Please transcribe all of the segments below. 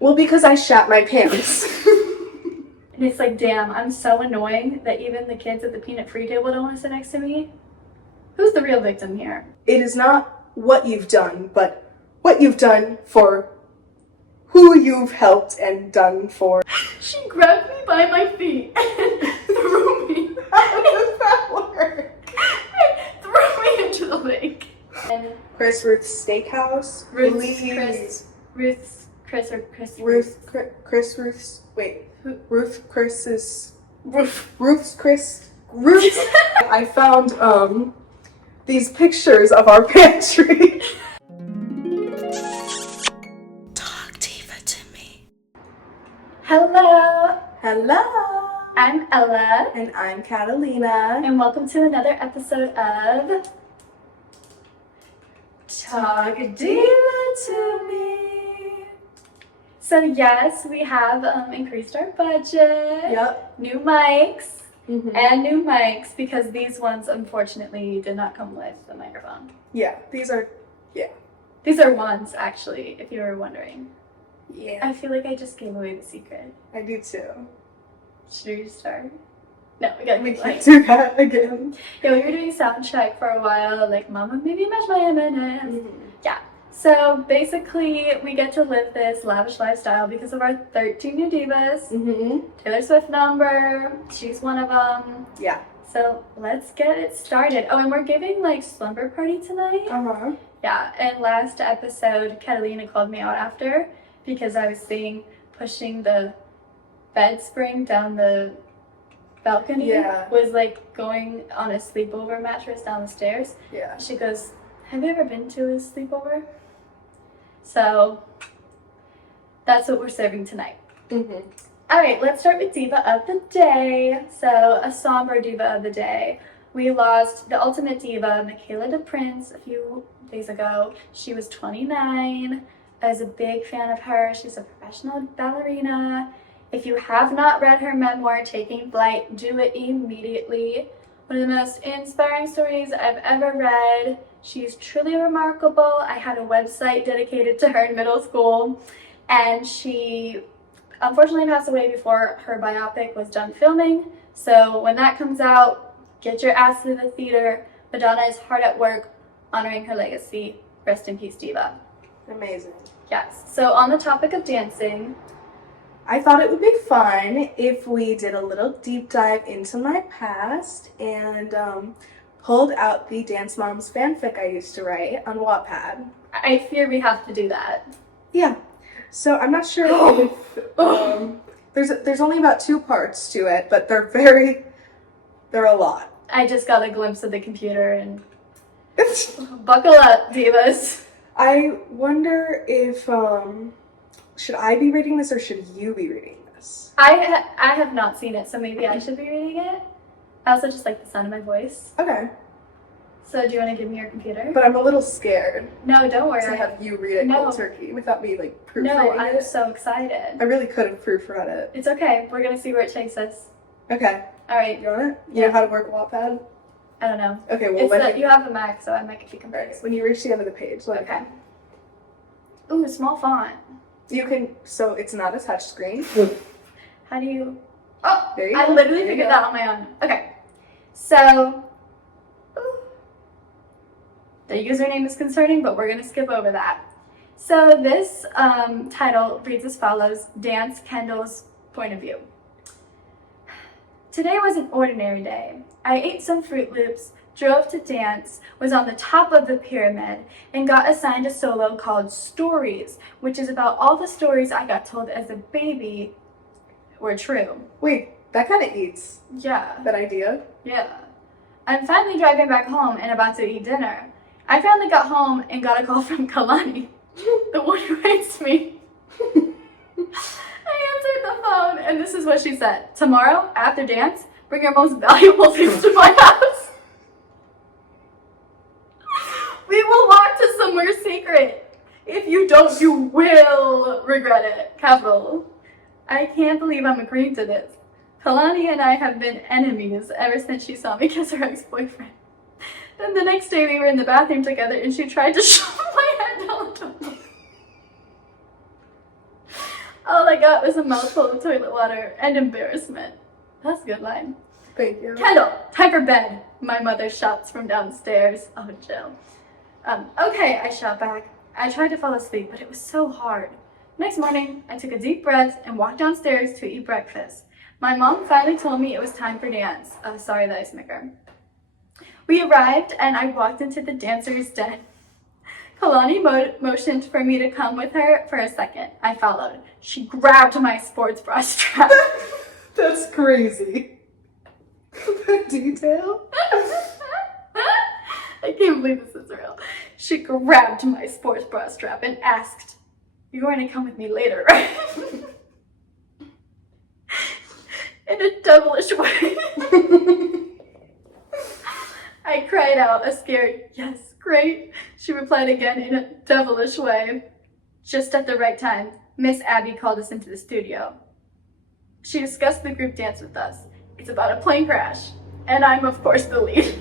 Well, because I shat my pants. And it's like, damn, I'm so annoying that even the kids at the peanut free table don't want to sit next to me. Who's the real victim here? It is not what you've done, but what you've done for who you've helped and done for. She grabbed me by my feet and threw me. How does that work? Threw me into the lake. And Chris Ruth's Steakhouse. Ruth's Ruth's. I found these pictures of our pantry. Talk Diva to me. Hello, Hello. I'm Ella. And I'm Catalina. And welcome to another episode of Talk Diva to me. So yes, we have increased our budget. Yep. New mics. Mm-hmm. And new mics because these ones unfortunately did not come with the microphone. Yeah, these are wands actually, if you were wondering. Yeah. I feel like I just gave away the secret. I do too. Should we start? No, we gotta We keep can't going. do that again. Yeah, we were doing sound check for a while, like Mama maybe match my M&Ms. Mm-hmm. Yeah. So basically we get to live this lavish lifestyle because of our 13 new divas. Mm-hmm. Taylor Swift number, she's one of them. Yeah. So let's get it started. Oh, and we're giving like slumber party tonight. Uh-huh. Yeah, and last episode, Catalina called me out after because I was pushing the bed spring down the balcony. Yeah. Was like going on a sleepover mattress down the stairs. Yeah. She goes, have you ever been to a sleepover? So that's what we're serving tonight. Mm-hmm. All right, let's start with Diva of the Day. So, a somber Diva of the Day. We lost the ultimate diva, Michaela de Prince, a few days ago. She was 29. I was a big fan of her. She's a professional ballerina. If you have not read her memoir, Taking Flight, do it immediately. One of the most inspiring stories I've ever read. She's truly remarkable. I had a website dedicated to her in middle school, and she unfortunately passed away before her biopic was done filming. So when that comes out, get your ass to the theater. Madonna is hard at work honoring her legacy. Rest in peace, Diva. Amazing. Yes. So on the topic of dancing, I thought it would be fun if we did a little deep dive into my past and pulled out the Dance Moms fanfic I used to write on Wattpad. I fear we have to do that. Yeah. So I'm not sure if there's only about 2 parts to it, but they're a lot. I just got a glimpse of the computer and buckle up, divas. I wonder if should I be reading this or should you be reading this? I have not seen it, so maybe I should be reading it. I also just like the sound of my voice. Okay. So do you want to give me your computer? But I'm a little scared No, don't worry. to have you read it cold turkey without me like proofreading No, I'm it. so excited. I really could have proofread it. It's okay. We're gonna see where it takes us. Okay. All right. You want it? You Yeah. know how to work Wattpad? I don't know. Okay, well It's you have a Mac, so I might be comparing. when you reach the end of the page, let Okay. Ooh, small font. you can, so it's not a touch screen. How do you? Oh, There you I go. literally There you figured go. that on my own. Okay. So, the username is concerning, but we're going to skip over that. So this title reads as follows: Dance Kendall's Point of View. Today was an ordinary day. I ate some Fruit Loops, drove to dance, was on the top of the pyramid, and got assigned a solo called Stories, which is about all the stories I got told as a baby were true. Wait, that kind of eats Yeah. that idea. Yeah. I'm finally driving back home and about to eat dinner. I finally got home and got a call from Kalani, the one who hates me. I answered the phone and this is what she said. Tomorrow, after dance, bring your most valuable things to my house. We will walk to somewhere secret. If you don't, you will regret it. Capital. I can't believe I'm agreeing to this. Kalani and I have been enemies ever since she saw me kiss her ex-boyfriend. Then the next day we were in the bathroom together and she tried to shove my head down the toilet. All I got was a mouthful of toilet water and embarrassment. That's a good line. Thank you. Kendall, time for bed, my mother shouts from downstairs. Oh, Jill. Okay, I shout back. I tried to fall asleep, but it was so hard. Next morning, I took a deep breath and walked downstairs to eat breakfast. My mom finally told me it was time for dance. Sorry that I snicker. We arrived and I walked into the dancer's den. Kalani motioned for me to come with her for a second. I followed. She grabbed my sports bra strap. That's crazy. The detail? I can't believe this is real. She grabbed my sports bra strap and asked, "You're going to come with me later, right?" In a devilish way. I cried out a scared, "Yes, great." She replied again in a devilish way. Just at the right time, Miss Abby called us into the studio. She discussed the group dance with us. It's about a plane crash, and I'm of course the lead.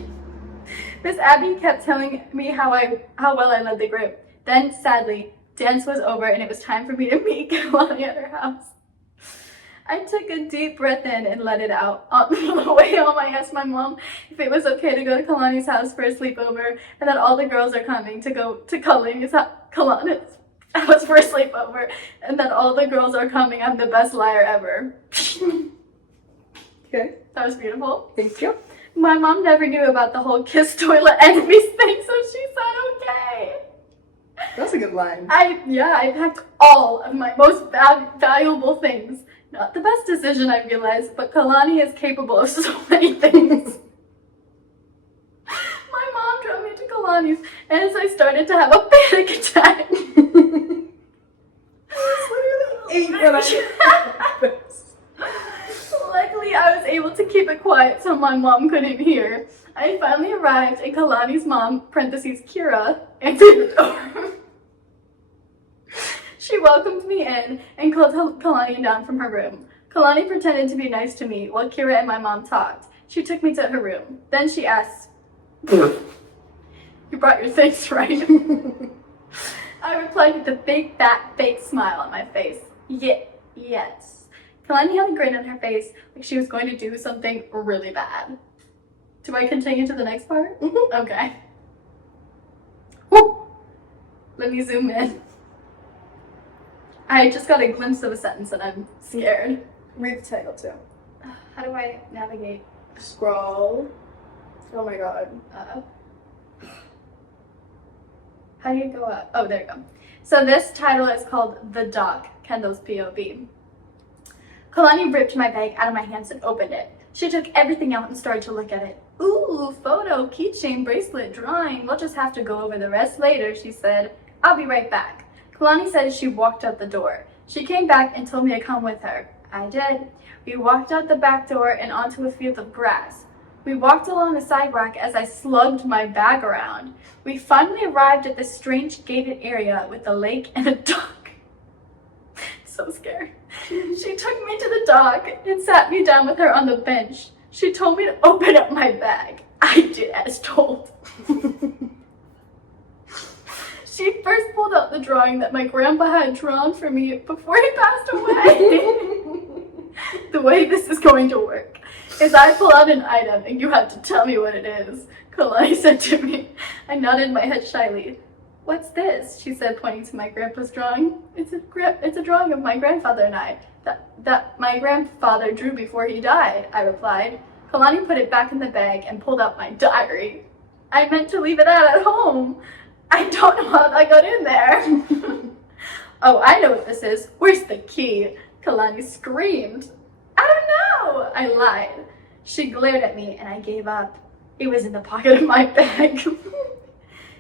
Miss Abby kept telling me how well I led the group. Then, sadly, dance was over and it was time for me to meet Kalani at her house. I took a deep breath in and let it out. On the way home, I asked my mom if it was okay to go to Kalani's house for a sleepover, and that all the girls are coming to go to Kalani's house for a sleepover, and that all the girls are coming. I'm the best liar ever. Okay. That was beautiful. Thank you. My mom never knew about the whole kiss toilet enemies thing, so she said okay. That's a good line. I packed all of my most valuable things. Not the best decision, I realized, but Kalani is capable of so many things. My mom drove me to Kalani's, and as I started to have a panic attack. I was literally 8 when I did this. Luckily, I was able to keep it quiet so my mom couldn't hear. I finally arrived, and Kalani's mom, parentheses Kira, answered the door. She welcomed me in and called Kalani down from her room. Kalani pretended to be nice to me while Kira and my mom talked. She took me to her room. Then she asked, "You brought your things, right?" I replied with a big, fat, fake smile on my face. Yes. Kalani had a grin on her face like she was going to do something really bad. Do I continue to the next part? Mm-hmm. Okay. Woo! Let me zoom in. I just got a glimpse of a sentence and I'm scared. Read the title too. How do I navigate? Scroll. Oh my god. How do you go up? Oh, there you go. So this title is called The Doc, Kendall's POV. Kalani ripped my bag out of my hands and opened it. She took everything out and started to look at it. "Ooh, photo, keychain, bracelet, drawing. We'll just have to go over the rest later," she said. "I'll be right back." Kalani said as she walked out the door. She came back and told me to come with her. I did. We walked out the back door and onto a field of grass. We walked along the sidewalk as I slugged my bag around. We finally arrived at this strange gated area with a lake and a dock. So scared. She took me to the dock and sat me down with her on the bench. She told me to open up my bag. I did as told. She first pulled out the drawing that my grandpa had drawn for me before he passed away. The way this is going to work is I pull out an item and you have to tell me what it is, Kalani said to me. I nodded my head shyly. "What's this?" she said, pointing to my grandpa's drawing. It's a drawing of my grandfather and I, that my grandfather drew before he died," I replied. Kalani put it back in the bag and pulled out my diary. I meant to leave it at home. I don't know how that got in there. "Oh, I know what this is. Where's the key?" Kalani screamed. "I don't know," I lied. She glared at me and I gave up. "It was in the pocket of my bag."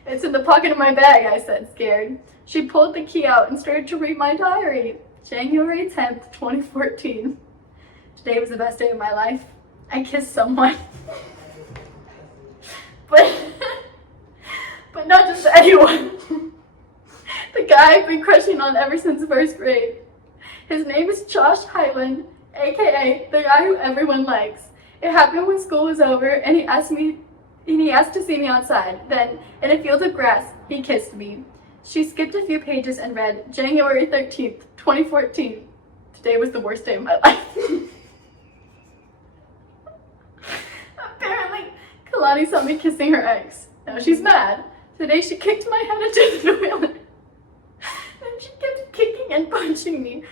"It's in the pocket of my bag," I said, scared. She pulled the key out and started to read my diary. January 10th, 2014. Today was the best day of my life. I kissed someone. But not just anyone. The guy I've been crushing on ever since first grade. His name is Josh Hyland, aka the guy who everyone likes. It happened when school was over and he asked to see me outside. Then, in a field of grass, he kissed me. She skipped a few pages and read, January 13th, 2014. Today was the worst day of my life. Apparently, Kalani saw me kissing her ex. Now she's mad. Today she kicked my head into the toilet. Then she kept kicking and punching me.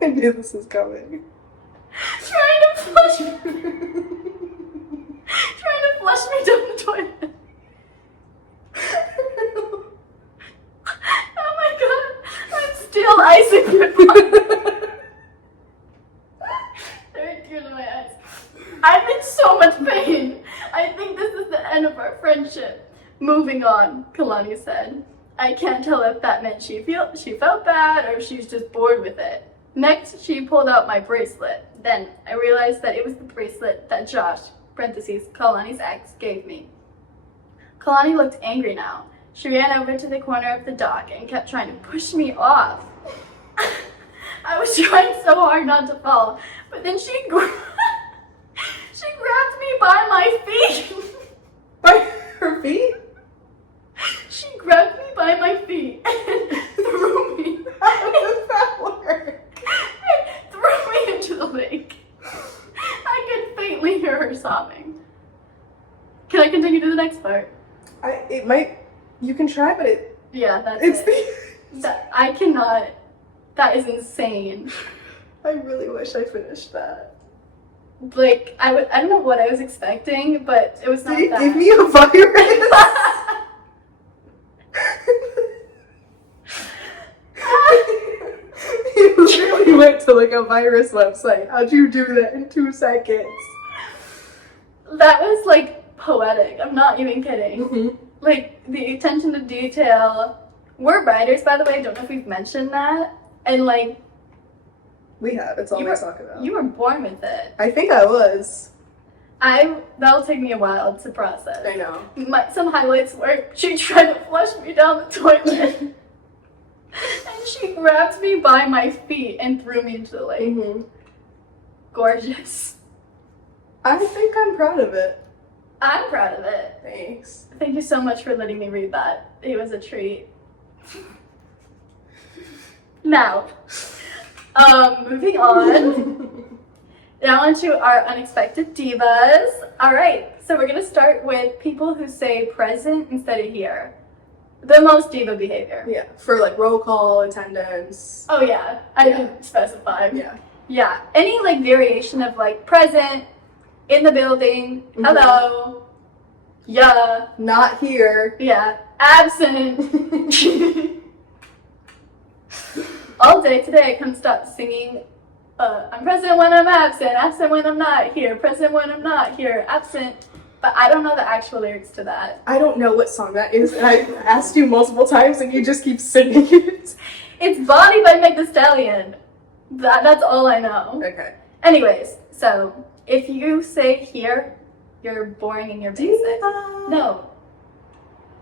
I knew this was coming. Trying to flush me down the toilet. Oh my god, I'm still icing my There are tears in my eyes. I'm in so much pain. I think this is the end of our friendship. Moving on, Kalani said. I can't tell if that meant she felt bad or if she's just bored with it. Next, she pulled out my bracelet. Then I realized that it was the bracelet that Josh, parentheses, Kalani's ex, gave me. Kalani looked angry now. She ran over to the corner of the dock and kept trying to push me off. I was trying so hard not to fall, but then she grabbed me by my feet. By her feet? She grabbed me by my feet and threw me. How does that work? Threw me into the lake. I could faintly hear her sobbing. Can I continue to the next part? You can try, but Yeah, that's it's it. I cannot. That is insane. I really wish I finished that. Like, I don't know what I was expecting, but it was not Did he that. give me a virus? You literally went to like a virus website. How'd you do that in 2 seconds? That was like poetic. I'm not even kidding. Mm-hmm. Like, the attention to detail. We're writers, by the way. I don't know if we've mentioned that. And like, We have. It's all we talk about. you were born with it. I think I was. That'll take me a while to process. I know. Some highlights where she tried to flush me down the toilet. And she grabbed me by my feet and threw me into the lake. Mm-hmm. Gorgeous. I think I'm proud of it. I'm proud of it. Thanks. Thank you so much for letting me read that. It was a treat. Now, moving on. Now onto our unexpected divas. All right, so we're gonna start with people who say present instead of here. The most diva behavior. Yeah, for like roll call, attendance. Oh yeah, I didn't specify. Yeah. Yeah, any like variation of like present, in the building, Mhm. hello, yeah, Not here. yeah, absent. All day today I couldn't stop singing, I'm present when I'm absent when I'm not here, present when I'm not here, absent. But I don't know the actual lyrics to that. I don't know what song that is, and I've asked you multiple times, and you just keep singing it. It's Body by Meg Thee Stallion. That's all I know. Okay. Anyways, so if you say here, you're boring and you're basic. Diva. No.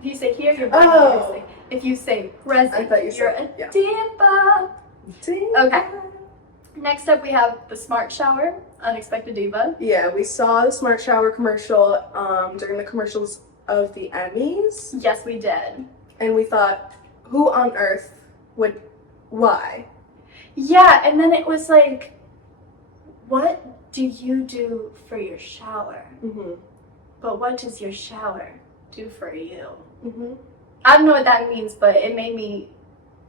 If you say here, you're boring Oh. and you're basic. If you say present, I thought you you're said- a yeah. diva. Diva. Okay. Next up, we have the Smart Shower, Unexpected Diva. Yeah, we saw the Smart Shower commercial during the commercials of the Emmys, Yes, we did. and we thought, who on earth would, why? Yeah, and then it was like, what do you do for your shower? Mm-hmm. But what does your shower do for you? Mm-hmm. I don't know what that means, but it made me,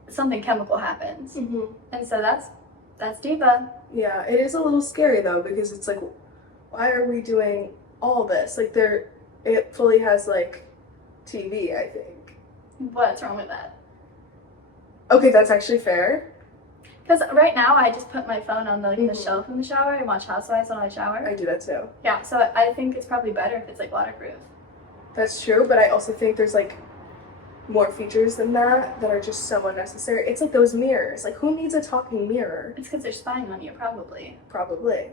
something chemical happens. Mm-hmm. And so that's diva. Yeah, it is a little scary though, because it's like, why are we doing all this? Like it fully has like TV, I think. What's wrong with that? Okay, that's actually fair. Because right now I just put my phone on the Mhm. shelf in the shower and watch Housewives when I shower. I do that too. Yeah, so I think it's probably better if it's like waterproof. That's true, but I also think there's like more features than that are just so unnecessary. It's like those mirrors. Like, who needs a talking mirror? It's because they're spying on you, probably. Probably.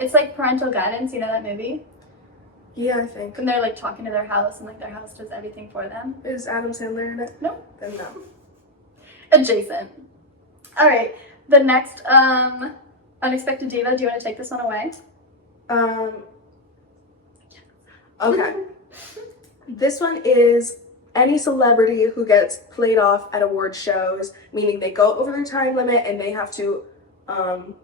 It's like Parental Guidance, you know that movie? Yeah, I think. And they're like talking to their house and like their house does everything for them. Is Adam Sandler in it? Nope. Then no. Adjacent. All right, the next Unexpected Diva, do you want to take this one away? Okay. This one is any celebrity who gets played off at award shows, meaning they go over their time limit and they have to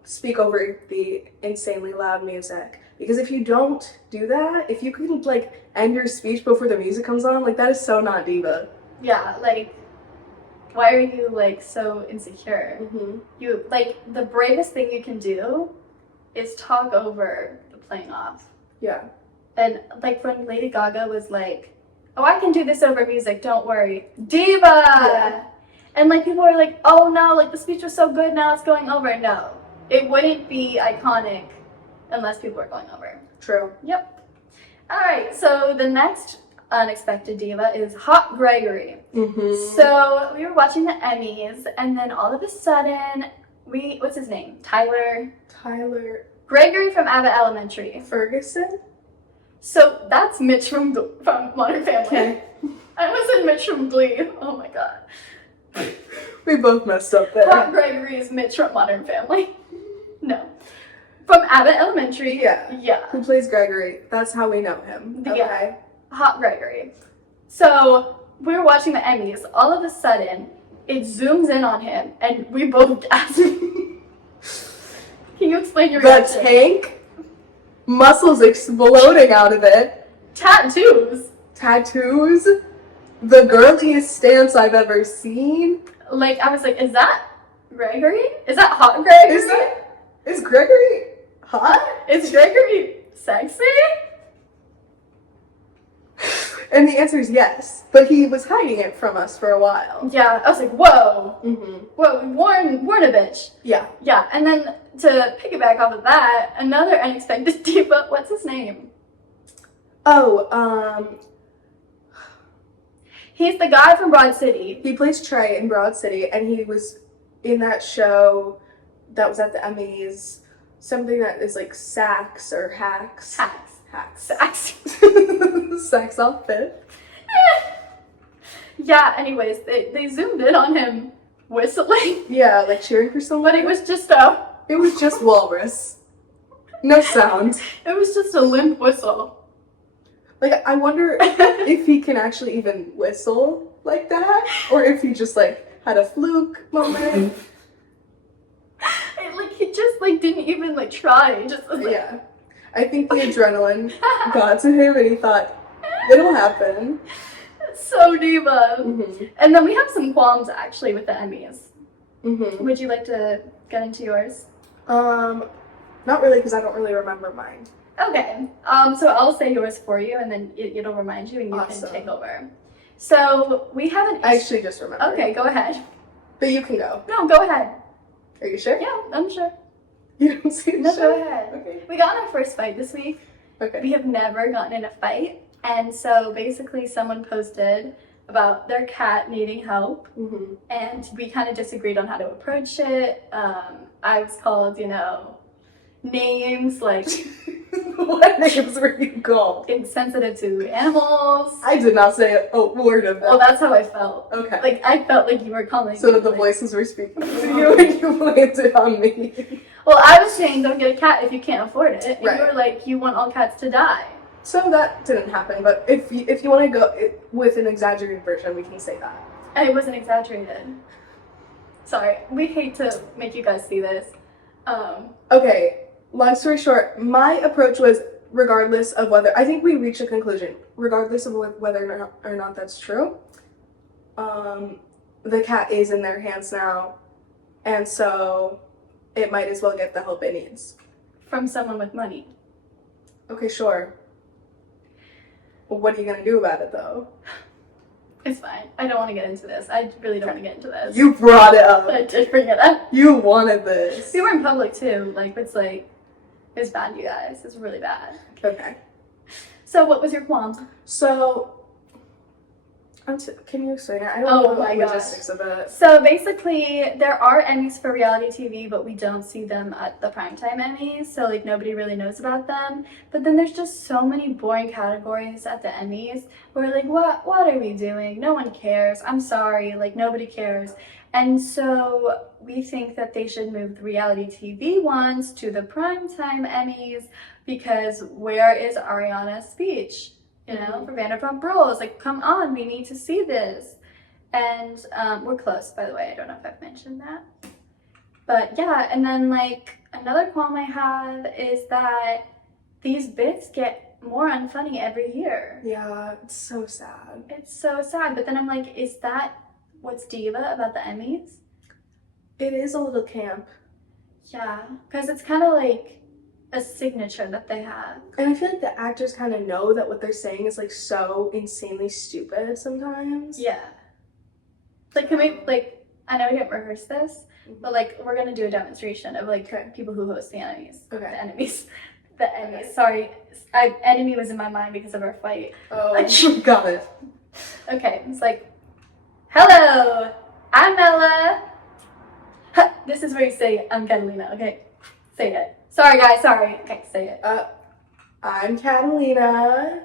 speak over the insanely loud music. Because if you don't do that, if you can like end your speech before the music comes on, like that is so not Diva. Yeah, like, why are you like so insecure? Mm-hmm. You like the bravest thing you can do is talk over the playing off. Yeah. And like when Lady Gaga was like, "Oh, I can do this over music, don't worry." Diva! Yeah. And like people are like, "Oh no, like the speech was so good, now it's going over." No. It wouldn't be iconic unless people are going over. True. Yep. Alright, so the next unexpected diva is Hot Gregory. Mm-hmm. So we were watching the Emmys and then all of a sudden what's his name? Tyler Gregory from Abbott Elementary. Ferguson? So that's Mitch from Modern Family. Okay. I was in Mitch from Glee. Oh my god. We both messed up there. Hot Gregory is Mitch from Modern Family. No. From Abbott Elementary. Yeah. Yeah. Who plays Gregory? That's how we know him. Yeah. Okay. Hot Gregory. So we were watching the Emmys. All of a sudden, it zooms in on him, and we both gasped. Can you explain your The reaction? tank? Muscles exploding out of it. Tattoos. Tattoos? The girliest stance I've ever seen. Like, I was like, is that Gregory? Is that Hot Gregory? Is Gregory hot? Is Gregory sexy? And the answer is yes. But he was hiding it from us for a while. Yeah, I was like, whoa. Mm-hmm. Whoa, warn a bitch. Yeah. Yeah, and then to piggyback off of that, another unexpected diva, what's his name? Oh, He's the guy from Broad City. he plays Trey in Broad City, and he was in that show that was at the Emmys. Something that is like Sax or Hacks. Hacks. Sax. Sax off fifth. Yeah, anyways, they zoomed in on him whistling, Yeah, like cheering for someone. but it was just walrus. No sound. it was just a limp whistle. Like, I wonder if he can actually even whistle like that, or if he just like had a fluke moment. Like he just like didn't even like try. He just was like, Yeah. I think the adrenaline got to him and he thought, it'll happen. So diva. Mm-hmm. And then we have some qualms actually with the Emmys. Mm-hmm. Would you like to get into yours? Not really, because I don't really remember mine. Okay. So I'll say yours for you, and then it'll remind you, and you Awesome. can take over. So we have an. I actually just remembered. Okay, go ahead. But you can go. No, go ahead. Are you sure? Yeah, I'm sure. You don't see the No, show? go ahead. Okay. We got in our first fight this week. Okay. We have never gotten in a fight, and so basically someone posted about their cat needing help, Mm-hmm. and we kind of disagreed on how to approach it. I was called, names like What names were you called? insensitive to animals. I did not say a word of Well, that. that's how I felt. Okay. Like I felt like you were calling. So me, the like- voices were speaking to you and you blamed it on me. Well, I was saying don't get a cat if you can't afford it. And Right. you were like, you want all cats to die. So that didn't happen, but if you want to go with an exaggerated version, we can say that. And it wasn't exaggerated. Sorry, we hate to make you guys see this. Okay, long story short, my approach was regardless of whether, I think we reached a conclusion, regardless of whether or not that's true, the cat is in their hands now, and so it might as well get the help it needs. From someone with money. Okay, sure. Well, what are you gonna do about it, though? It's fine. I don't want to get into this. I really don't want to get into this. You brought it up. I did bring it up. You wanted this. We were in public too. It's bad, you guys. It's really bad. Okay. So what was your qualm? So, can you explain it? I don't Oh know my the gosh. logistics of it. So basically, there are Emmys for reality TV, but we don't see them at the primetime Emmys, so nobody really knows about them. But then there's just so many boring categories at the Emmys where what are we doing? No one cares. I'm sorry, nobody cares. And so we think that they should move the reality TV ones to the primetime Emmys because where is Ariana's speech? you know, for Vanderpump Rules. Like, come on, we need to see this. And we're close, by the way. I don't know if I've mentioned that. But yeah, and then like another qualm I have is that these bits get more unfunny every year. Yeah, it's so sad. It's so sad. But then I'm like, is that what's Diva about the Emmys? It is a little camp. Yeah, because it's kind of like a signature that they have. And I feel like the actors kind of know that what they're saying is like so insanely stupid sometimes. Yeah. Like, can we, like, I know we didn't rehearse this, but like, we're gonna do a demonstration of like people who host the Emmys. Okay. The Emmys. The Emmys. Okay. Sorry. Enemy was in my mind because of our fight. Oh, got it. Okay, it's like, hello, I'm Ella. This is where you say, I'm Catalina, okay? Say it. Sorry, guys, sorry. Okay, say it. I'm Catalina.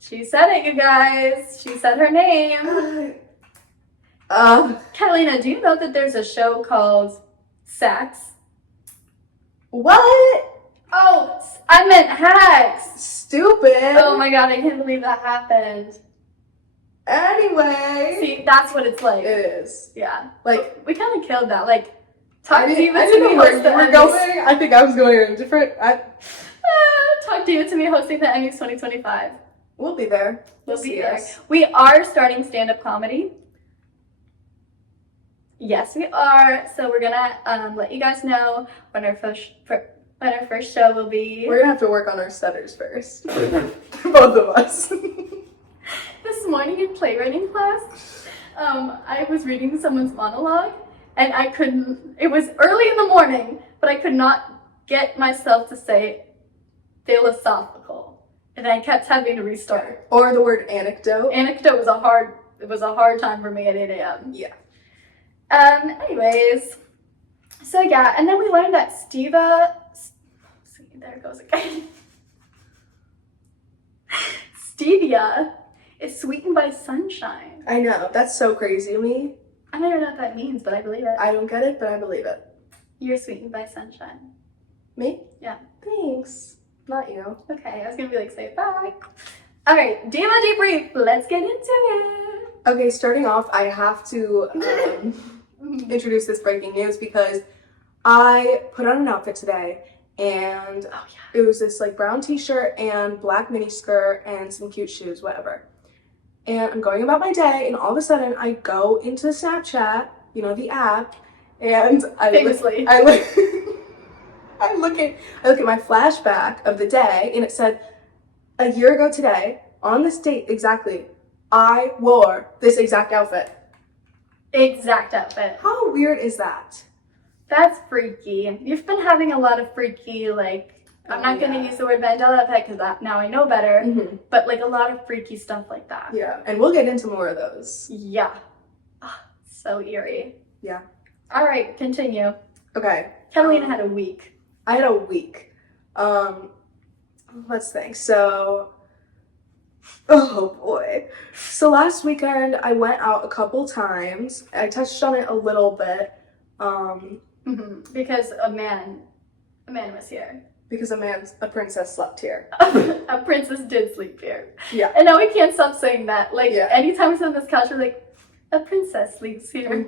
She said it, you guys. She said her name. Catalina, do you know that there's a show called Sax? What? Oh, I meant Hacks. Stupid. Oh my god, I can't believe that happened. Anyway. See, that's what it's like. It is. Yeah. Like, we kind of killed that. Like, I didn't know where you were going. I think I was going in a different. Talk Diva to me hosting the Emmys 2025. We'll be there. We'll be there. We are starting stand-up comedy. Yes, we are. So we're gonna let you guys know when our first show will be. We're gonna have to work on our stutters first. Both of us. This morning in playwriting class, I was reading someone's monologue, and I couldn't. It was early in the morning, but I could not get myself to say philosophical, and I kept having to restart. Or the word anecdote. Anecdote was a hard time for me at 8 a.m. Yeah. Anyways, so yeah, and then we learned that there it goes again. Stevia is sweetened by sunshine. I know, that's so crazy to me. I don't even know what that means, but I believe it. I don't get it, but I believe it. You're sweetened by sunshine. Me? Yeah. Thanks. Not you. Okay, I was gonna be like, say it back. Alright, Diva debrief, let's get into it. Okay, starting off, I have to introduce this breaking news because I put on an outfit today and it was this like brown t-shirt and black mini skirt and some cute shoes, whatever. And I'm going about my day and all of a sudden I go into Snapchat, you know, the app, and I look at my flashback of the day and it said, a year ago today, on this date exactly, I wore this exact outfit. Exact outfit. How weird is that? That's freaky. You've been having a lot of freaky, like, I'm not going to use the word Mandela effect because now I know better, but like a lot of freaky stuff like that. Yeah, and we'll get into more of those. Yeah. Oh, so eerie. Yeah. All right, continue. Okay. Catalina had a week. I had a week. Let's think. So, oh boy. So last weekend I went out a couple times. I touched on it a little bit. Because a man was here. Because a princess slept here. A princess did sleep here. Yeah. And now we can't stop saying that. Like, anytime we sit on this couch, we're like, a princess sleeps here.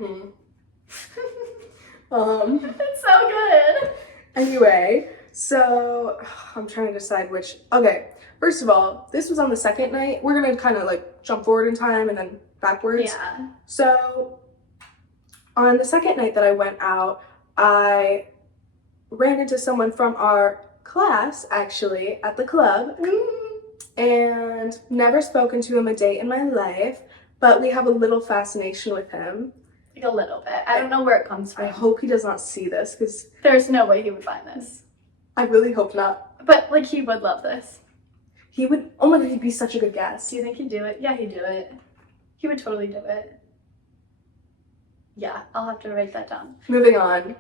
It's so good. Anyway, so I'm trying to decide which. Okay, first of all, this was on the second night. We're gonna kind of like jump forward in time and then backwards. Yeah. So on the second night that I went out, I ran into someone from our class actually at the club and never spoken to him a day in my life, but we have a little fascination with him. Like a little bit. I don't know where it comes from. I hope he does not see this because there's no way he would find this. I really hope not. But like he would love this. He would. Oh my god, he'd be such a good guest. Do you think he'd do it? Yeah, he'd do it. He would totally do it. Yeah, I'll have to write that down. Moving on.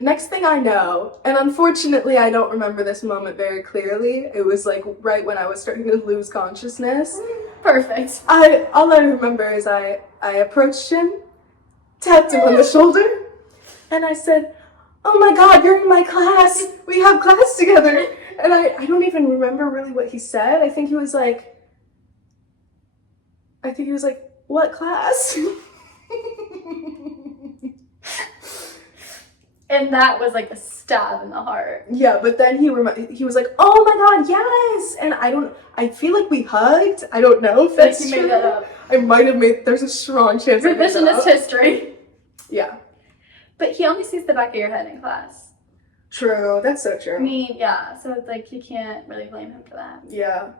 Next thing I know, and unfortunately I don't remember this moment very clearly. It was like right when I was starting to lose consciousness. Perfect. All I remember is I approached him, tapped him on the shoulder, and I said, "Oh my god, you're in my class. We have class together." And I don't even remember really what he said. I think he was like, I think he was like, what class? And that was like a stab in the heart. Yeah, but then he was like, oh my god, yes! And I feel like we hugged. I don't know if that's Like you true. made that up. I might have there's a strong chance I made that Revisionist up. history. Yeah. But he only sees the back of your head in class. True, that's so true. I mean, yeah, so it's like you can't really blame him for that. Yeah,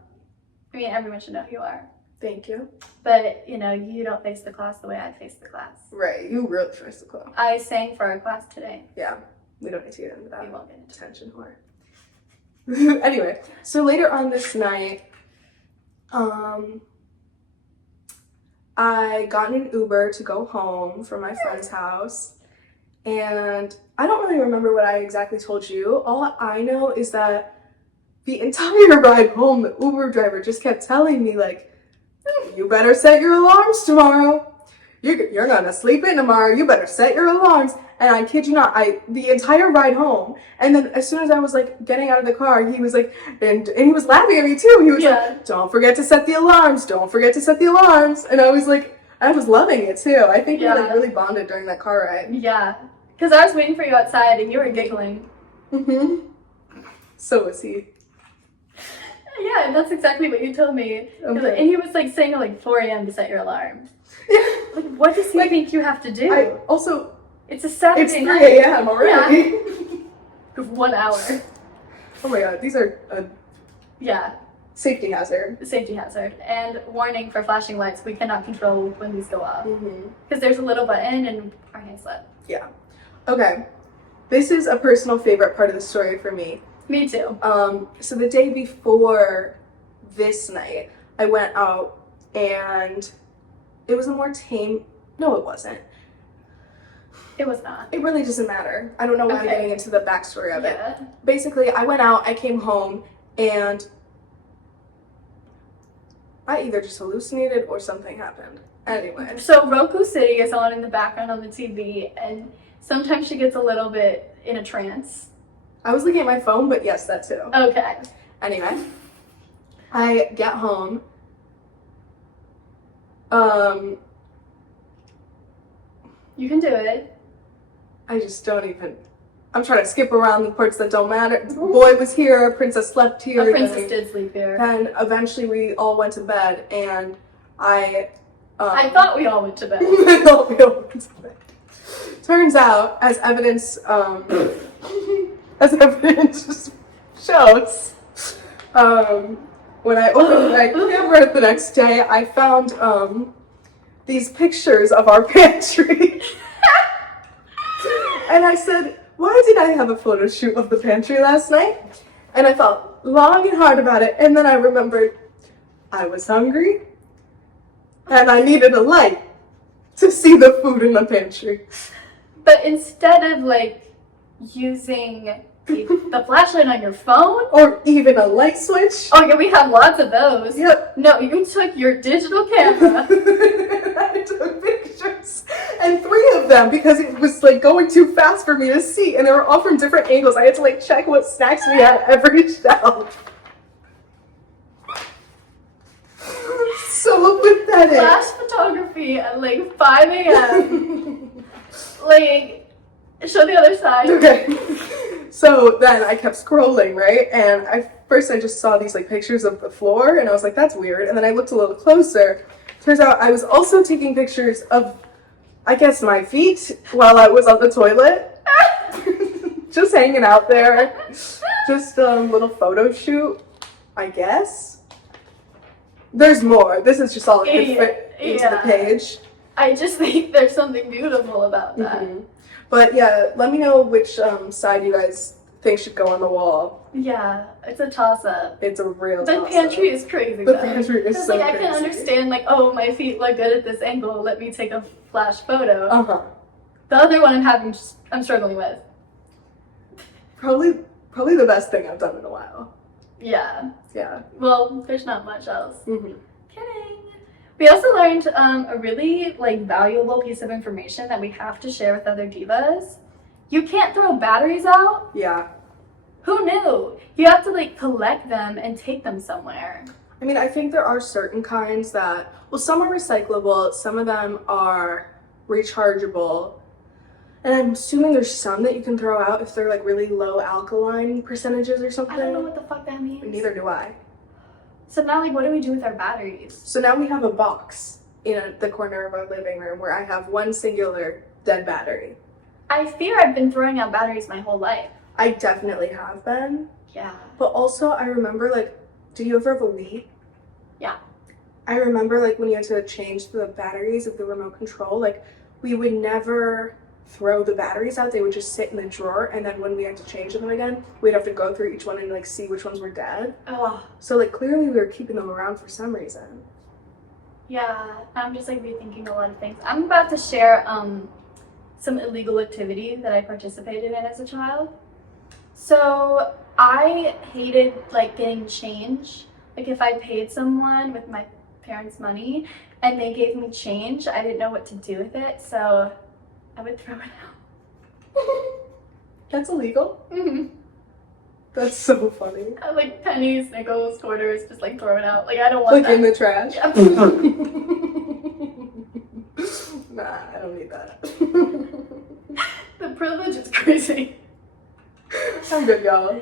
I mean, everyone should know who you are. thank you. But, you know, you don't face the class the way I face the class. Right, you really first the club. I sang for our class today. Yeah, we don't need to get into that. We won't get into Attention whore. Anyway, so later on this night, I got in an Uber to go home from my friend's house, and I don't really remember what I exactly told you. All I know is that the entire ride home, the Uber driver just kept telling me, like, you better set your alarms tomorrow. You're gonna sleep in tomorrow. You better set your alarms. And I kid you not, the entire ride home, and then as soon as I was like getting out of the car, he was like, and he was laughing at me too. He was like, don't forget to set the alarms. Don't forget to set the alarms. And I was like, I was loving it too. I think we like really bonded during that car ride. Yeah, because I was waiting for you outside and you were giggling. Mm-hmm. So was he. Yeah, and that's exactly what you told me. Okay. And he was like saying at like 4 a.m. to set your alarm. Yeah. Like, what does he think you have to do? It's a Saturday it's 3 night. a.m. already. Yeah. 1 hour. Oh my god, these are a Yeah, safety hazard. safety hazard. And warning for flashing lights, we cannot control when these go off. Mm-hmm. Because there's a little button and our hands slip. Yeah. Okay. This is a personal favorite part of the story for me. Me too. So the day before this night, I went out and it was a more tame. No, it wasn't. It was not. It really doesn't matter. I don't know why I'm Okay. getting into the backstory of it. Yeah. Basically, I went out, I came home, and I either just hallucinated or something happened. Anyway. So Roku City is on in the background on the TV, and sometimes she gets a little bit in a trance. I was looking at my phone, but yes, that too. Okay. Anyway, I get home. You can do it. I just don't even. I'm trying to skip around the parts that don't matter. The boy was here, princess slept here. A princess did sleep here. Then eventually we all went to bed, and I thought we all went to bed. No, we all went to bed. Turns out, as evidence shows, when I opened my camera the next day, I found these pictures of our pantry. And I said, why did I have a photo shoot of the pantry last night? And I thought long and hard about it, and then I remembered I was hungry, and I needed a light to see the food in the pantry. But instead of like using the flashlight on your phone, Or even a light switch. oh yeah, we have lots of those. Yep. No, you took your digital camera. I took pictures, and 3 of them, because it was like going too fast for me to see, and they were all from different angles. I had to like check what snacks we had at every shelf. So pathetic. Flash photography at like 5 a.m. Like, show the other side. Okay. So then I kept scrolling, right? And first I just saw these like pictures of the floor, and I was like, that's weird. And then I looked a little closer. Turns out I was also taking pictures of, I guess, my feet while I was on the toilet. Just hanging out there. Just a little photo shoot, I guess. There's more. This is just all I could fit into the page. I just think there's something beautiful about that. Mm-hmm. But yeah, let me know which side you guys think should go on the wall. Yeah, it's a toss-up. It's a real The toss-up. pantry is crazy, The though. pantry is 'Cause, so like, I can crazy. understand, like, oh, my feet look good at this angle, let me take a flash photo. Uh-huh. The other one I'm struggling with. Probably the best thing I've done in a while. Yeah. Yeah. Well, there's not much else. Mm-hmm. Kidding. We also learned a really, like, valuable piece of information that we have to share with other divas. You can't throw batteries out. Yeah. Who knew? You have to, like, collect them and take them somewhere. I mean, I think there are certain kinds that, well, some are recyclable, some of them are rechargeable, and I'm assuming there's some that you can throw out if they're like really low alkaline percentages or something. I don't know what the fuck that means. Neither do I. So now, like, what do we do with our batteries? So now we have a box in the corner of our living room where I have one singular dead battery. I fear I've been throwing out batteries my whole life. I definitely have been. Yeah. But also, I remember, like, did you ever have a Wii? Yeah. I remember, like, when you had to change the batteries of the remote control, like, we would never throw the batteries out. They would just sit in the drawer, and then when we had to change them again, we'd have to go through each one and, like, see which ones were dead. Oh. So, like, clearly we were keeping them around for some reason. Yeah. I'm just, like, rethinking a lot of things. I'm about to share, some illegal activity that I participated in as a child. So I hated like getting change. Like if I paid someone with my parents' money and they gave me change, I didn't know what to do with it, so I would throw it out. That's illegal? Mm-hmm. That's so funny. Like pennies, nickels, quarters, just like throw it out. Like I don't want Like that. in the trash? Yeah. Nah, I don't need that. The privilege is crazy. I'm good, y'all.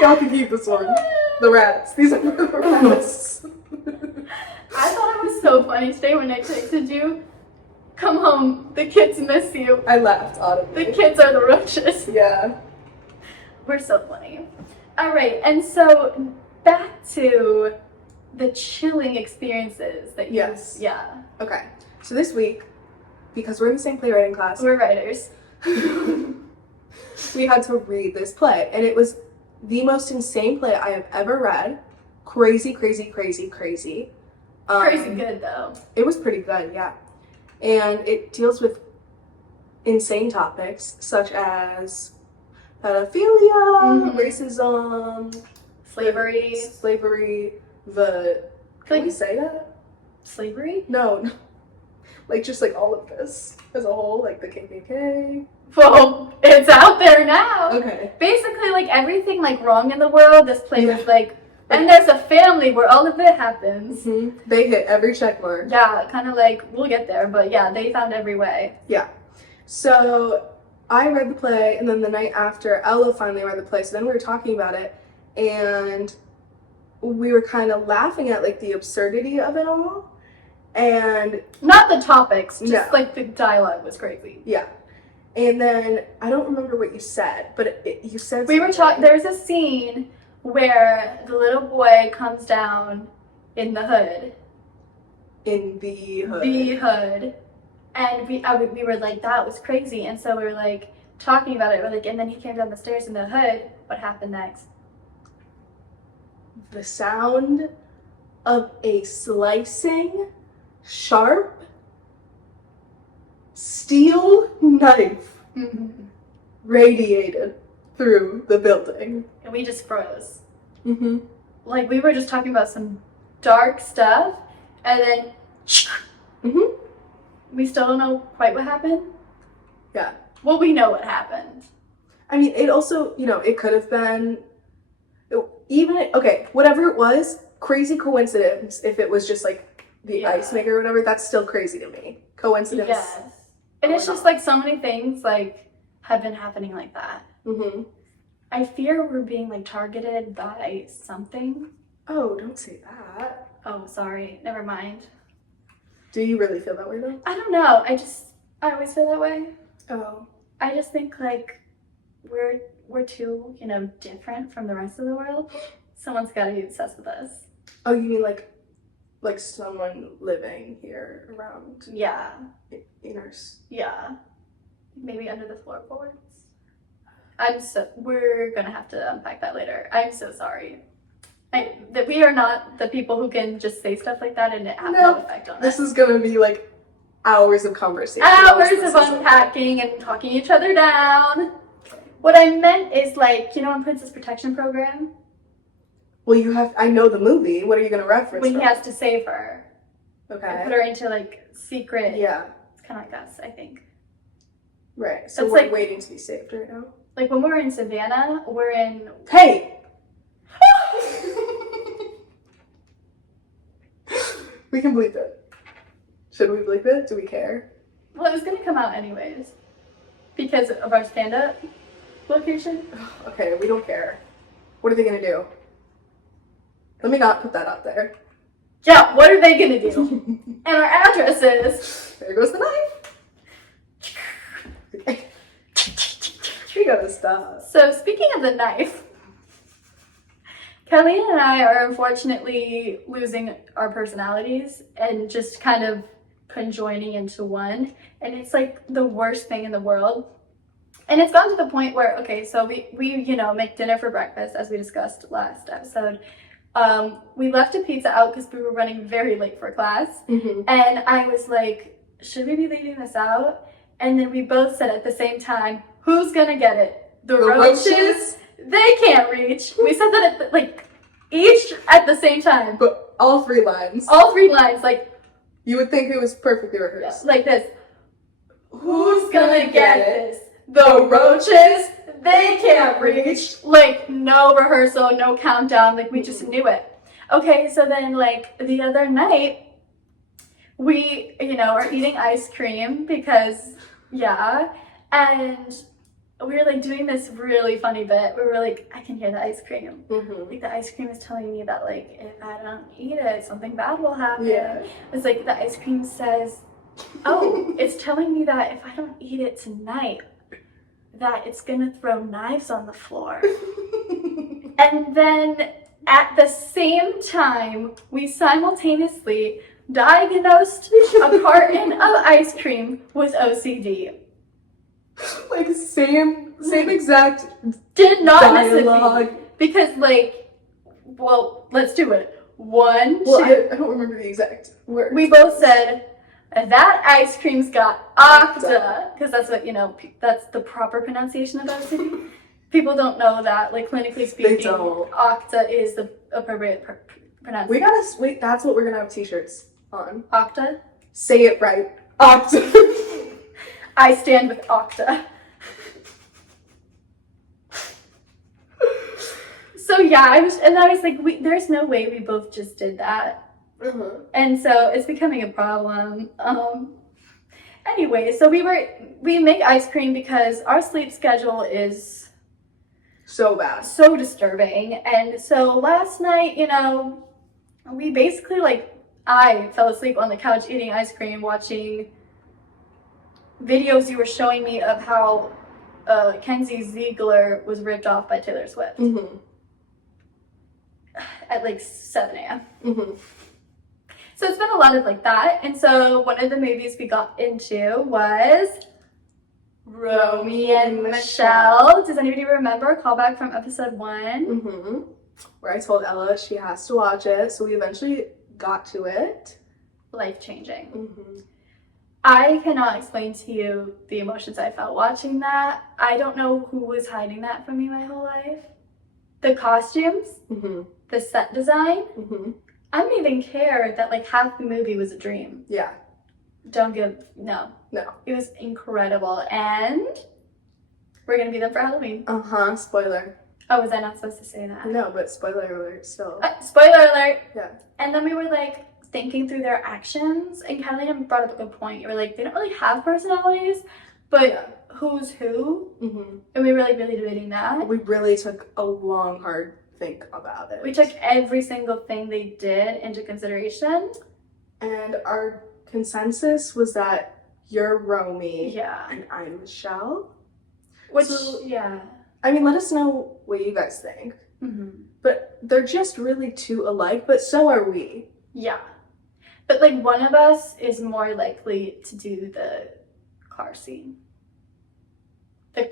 Y'all can keep this one. The rats. These are the rats. I thought it was so funny today when I texted you. Come home, the kids miss you. I laughed audibly. The kids are the roaches. Yeah. We're so funny. All right, and so back to the chilling experiences that you... Yes. Yeah. Okay. So this week, because we're in the same playwriting class, We're writers. we had to read this play, and it was the most insane play I have ever read. Crazy, crazy, crazy, crazy. Crazy good, though. It was pretty good, yeah. And it deals with insane topics such as pedophilia, racism, Slavery. Can we say that? Slavery? No. Like, just like all of this as a whole, like the KKK. Well, it's out there now. Okay. Basically, like everything like wrong in the world, this play was like, and there's a family where all of it happens. Mm-hmm. They hit every check mark. Yeah, kind of like, we'll get there, but yeah, they found every way. Yeah. So I read the play, and then the night after, Ella finally read the play. So then we were talking about it, and we were kind of laughing at like the absurdity of it all. And not the topics, just No. like the dialogue was crazy. Yeah. And then I don't remember what you said, but you said We were talking. There's a scene where the little boy comes down in the hood. In the hood. The hood, and we were like, that was crazy, and so we were like talking about it. We're like, and then he came down the stairs in the hood. What happened next? The sound of a slicing, sharp steel knife radiated through the building. And we just froze. Mm-hmm. Like we were just talking about some dark stuff, and then we still don't know quite what happened. Yeah. Well, we know what happened. I mean, it also, it could have been, whatever it was, crazy coincidence. If it was just like the ice maker or whatever, that's still crazy to me. Coincidence. Yes. And it's just like so many things like have been happening like that. Mm-hmm. I fear we're being like targeted by something. Oh, don't say that. Oh, sorry. Never mind. Do you really feel that way though? I don't know. I always feel that way. Oh. I just think like we're too, different from the rest of the world. Someone's got to be obsessed with us. Oh, you mean like someone living here around? Yeah. In our... Yeah. Maybe under the floorboards. We're gonna have to unpack that later. I'm so sorry. That we are not the people who can just say stuff like that and it have no effect on us. This is gonna be like hours of conversation. Hours of unpacking and talking each other down. Okay. What I meant is like, in Princess Protection Program? Well, I know the movie. What are you gonna reference? When he has to save her. Okay. And put her into like secret. Yeah. It's kind of like us, I think. Right. So it's we're like, waiting to be saved right now. Like when we're in Savannah, we're in... Hey! We can bleep it. Should we bleep it? Do we care? Well, it was gonna come out anyways because of our stand-up location. Okay, we don't care. What are they gonna do? Let me not put that out there. Yeah, what are they gonna do? And our address is. There goes the knife. We gotta stop. So speaking of the knife, Kelly and I are unfortunately losing our personalities and just kind of conjoining into one, and it's like the worst thing in the world. And it's gotten to the point where, okay, so we make dinner for breakfast, as we discussed last episode. We left a pizza out because we were running very late for class, and I was like, should we be leaving this out? And then we both said at the same time, who's gonna get it? The roaches? They can't reach. We said that each at the same time. But all 3 lines. All 3 lines, like You would think it was perfectly rehearsed. like this. Who's gonna get this? The roaches? They can't reach. Like, no rehearsal, no countdown. Like, we just knew it. Okay, so then, like, the other night, we, are eating ice cream because, and we were, like, doing this really funny bit. We were like, I can hear the ice cream. Like, the ice cream is telling me that, like, if I don't eat it, something bad will happen. Yeah. It's like the ice cream says, oh, it's telling me that if I don't eat it tonight, that it's gonna throw knives on the floor. And then at the same time, we simultaneously diagnosed a carton of ice cream with OCD. Like same exact Did not miss a dialogue. beat. Because well, let's do it. 1, Well, 2. I don't remember the exact words. We both said, that ice cream's got octa, because that's what, that's the proper pronunciation of OCD. People don't know that, like, clinically speaking, They don't. octa is the appropriate pronunciation. We gotta wait. That's what we're gonna have t-shirts on. Octa? Say it right. Octa. I stand with octa. So yeah, I was like, there's no way we both just did that. And so it's becoming a problem. Anyway, so we make ice cream because our sleep schedule is So bad. so disturbing. And so last night, we basically I fell asleep on the couch eating ice cream, watching videos you were showing me of how Kenzie Ziegler was ripped off by Taylor Swift at 7 a.m. So it's been a lot of that. And so one of the movies we got into was Romy and Michelle. Does anybody remember a callback from episode 1? Where I told Ella she has to watch it. So we eventually got to it. Life-changing. I cannot explain to you the emotions I felt watching that. I don't know who was hiding that from me my whole life. The costumes, the set design. I didn't even care that half the movie was a dream. Yeah. No. It was incredible. And we're gonna be there for Halloween. Spoiler. Oh, was I not supposed to say that? No, but spoiler alert still. Spoiler alert. Yeah. And then we were thinking through their actions, and Kelly brought up a good point. You were like, they don't really have personalities, but who's who? And we were really debating that. We really took a long, hard think about it. We took every single thing they did into consideration. And our consensus was that you're Romy. Yeah. And I'm Michelle. Which, I mean, let us know what you guys think. But they're just really too alike, but so are we. Yeah. But one of us is more likely to do the car scene. The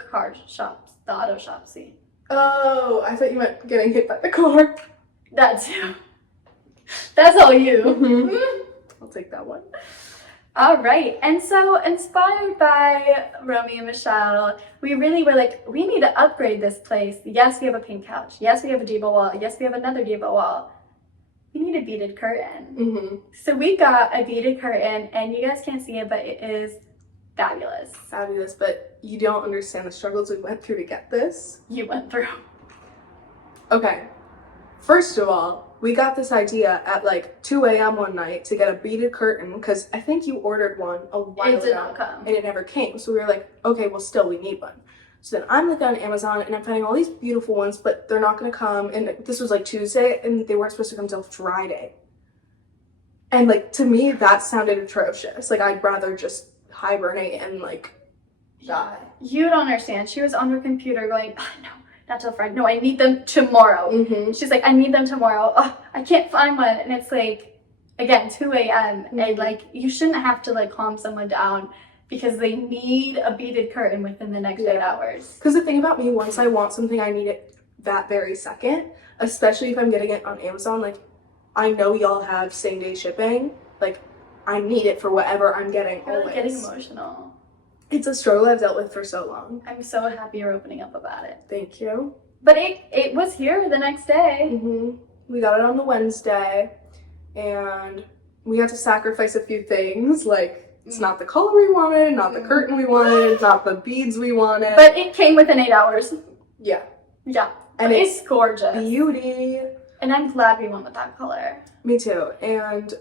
auto shop scene. Oh, I thought you meant getting hit by the car. That too. That's all you. I'll take that one. All right. And so, inspired by Romy and Michelle, we really were we need to upgrade this place. Yes, we have a pink couch. Yes, we have a Diva wall. Yes, we have another Diva wall. We need a beaded curtain. So we got a beaded curtain, and you guys can't see it, but it is fabulous. Fabulous, but you don't understand the struggles we went through to get this. You went through. Okay. First of all, we got this idea at like 2 a.m. one night to get a beaded curtain because I think you ordered one a while It did ago not come. and it never came. So we were like, okay, well, still, we need one. So then I'm looking on Amazon and I'm finding all these beautiful ones, but they're not going to come. And this was like Tuesday and they weren't supposed to come till Friday. And like, to me, that sounded atrocious. Like, I'd rather just hibernate and like die. You don't understand. She was on her computer going, oh, no, not till Friday. No, I need them tomorrow. Mm-hmm. She's like, I need them tomorrow. Oh, I can't find one. And it's like, again, 2 a.m. And like, you shouldn't have to like calm someone down because they need a beaded curtain within the next 8 hours. Because the thing about me, once I want something, I need it that very second, especially if I'm getting it on Amazon. Like, I know y'all have same day shipping. Like, I need it for whatever I'm getting. You're always. like getting emotional. It's a struggle I've dealt with for so long. I'm so happy you're opening up about it. Thank you. But it was here the next day. Mm-hmm. We got it on the Wednesday, and we had to sacrifice a few things. Like, it's not the color we wanted, not the curtain we wanted, not the beads we wanted. But it came within 8 hours. Yeah. Yeah. And it's gorgeous. Beauty. And I'm glad we went with that color. Me too. And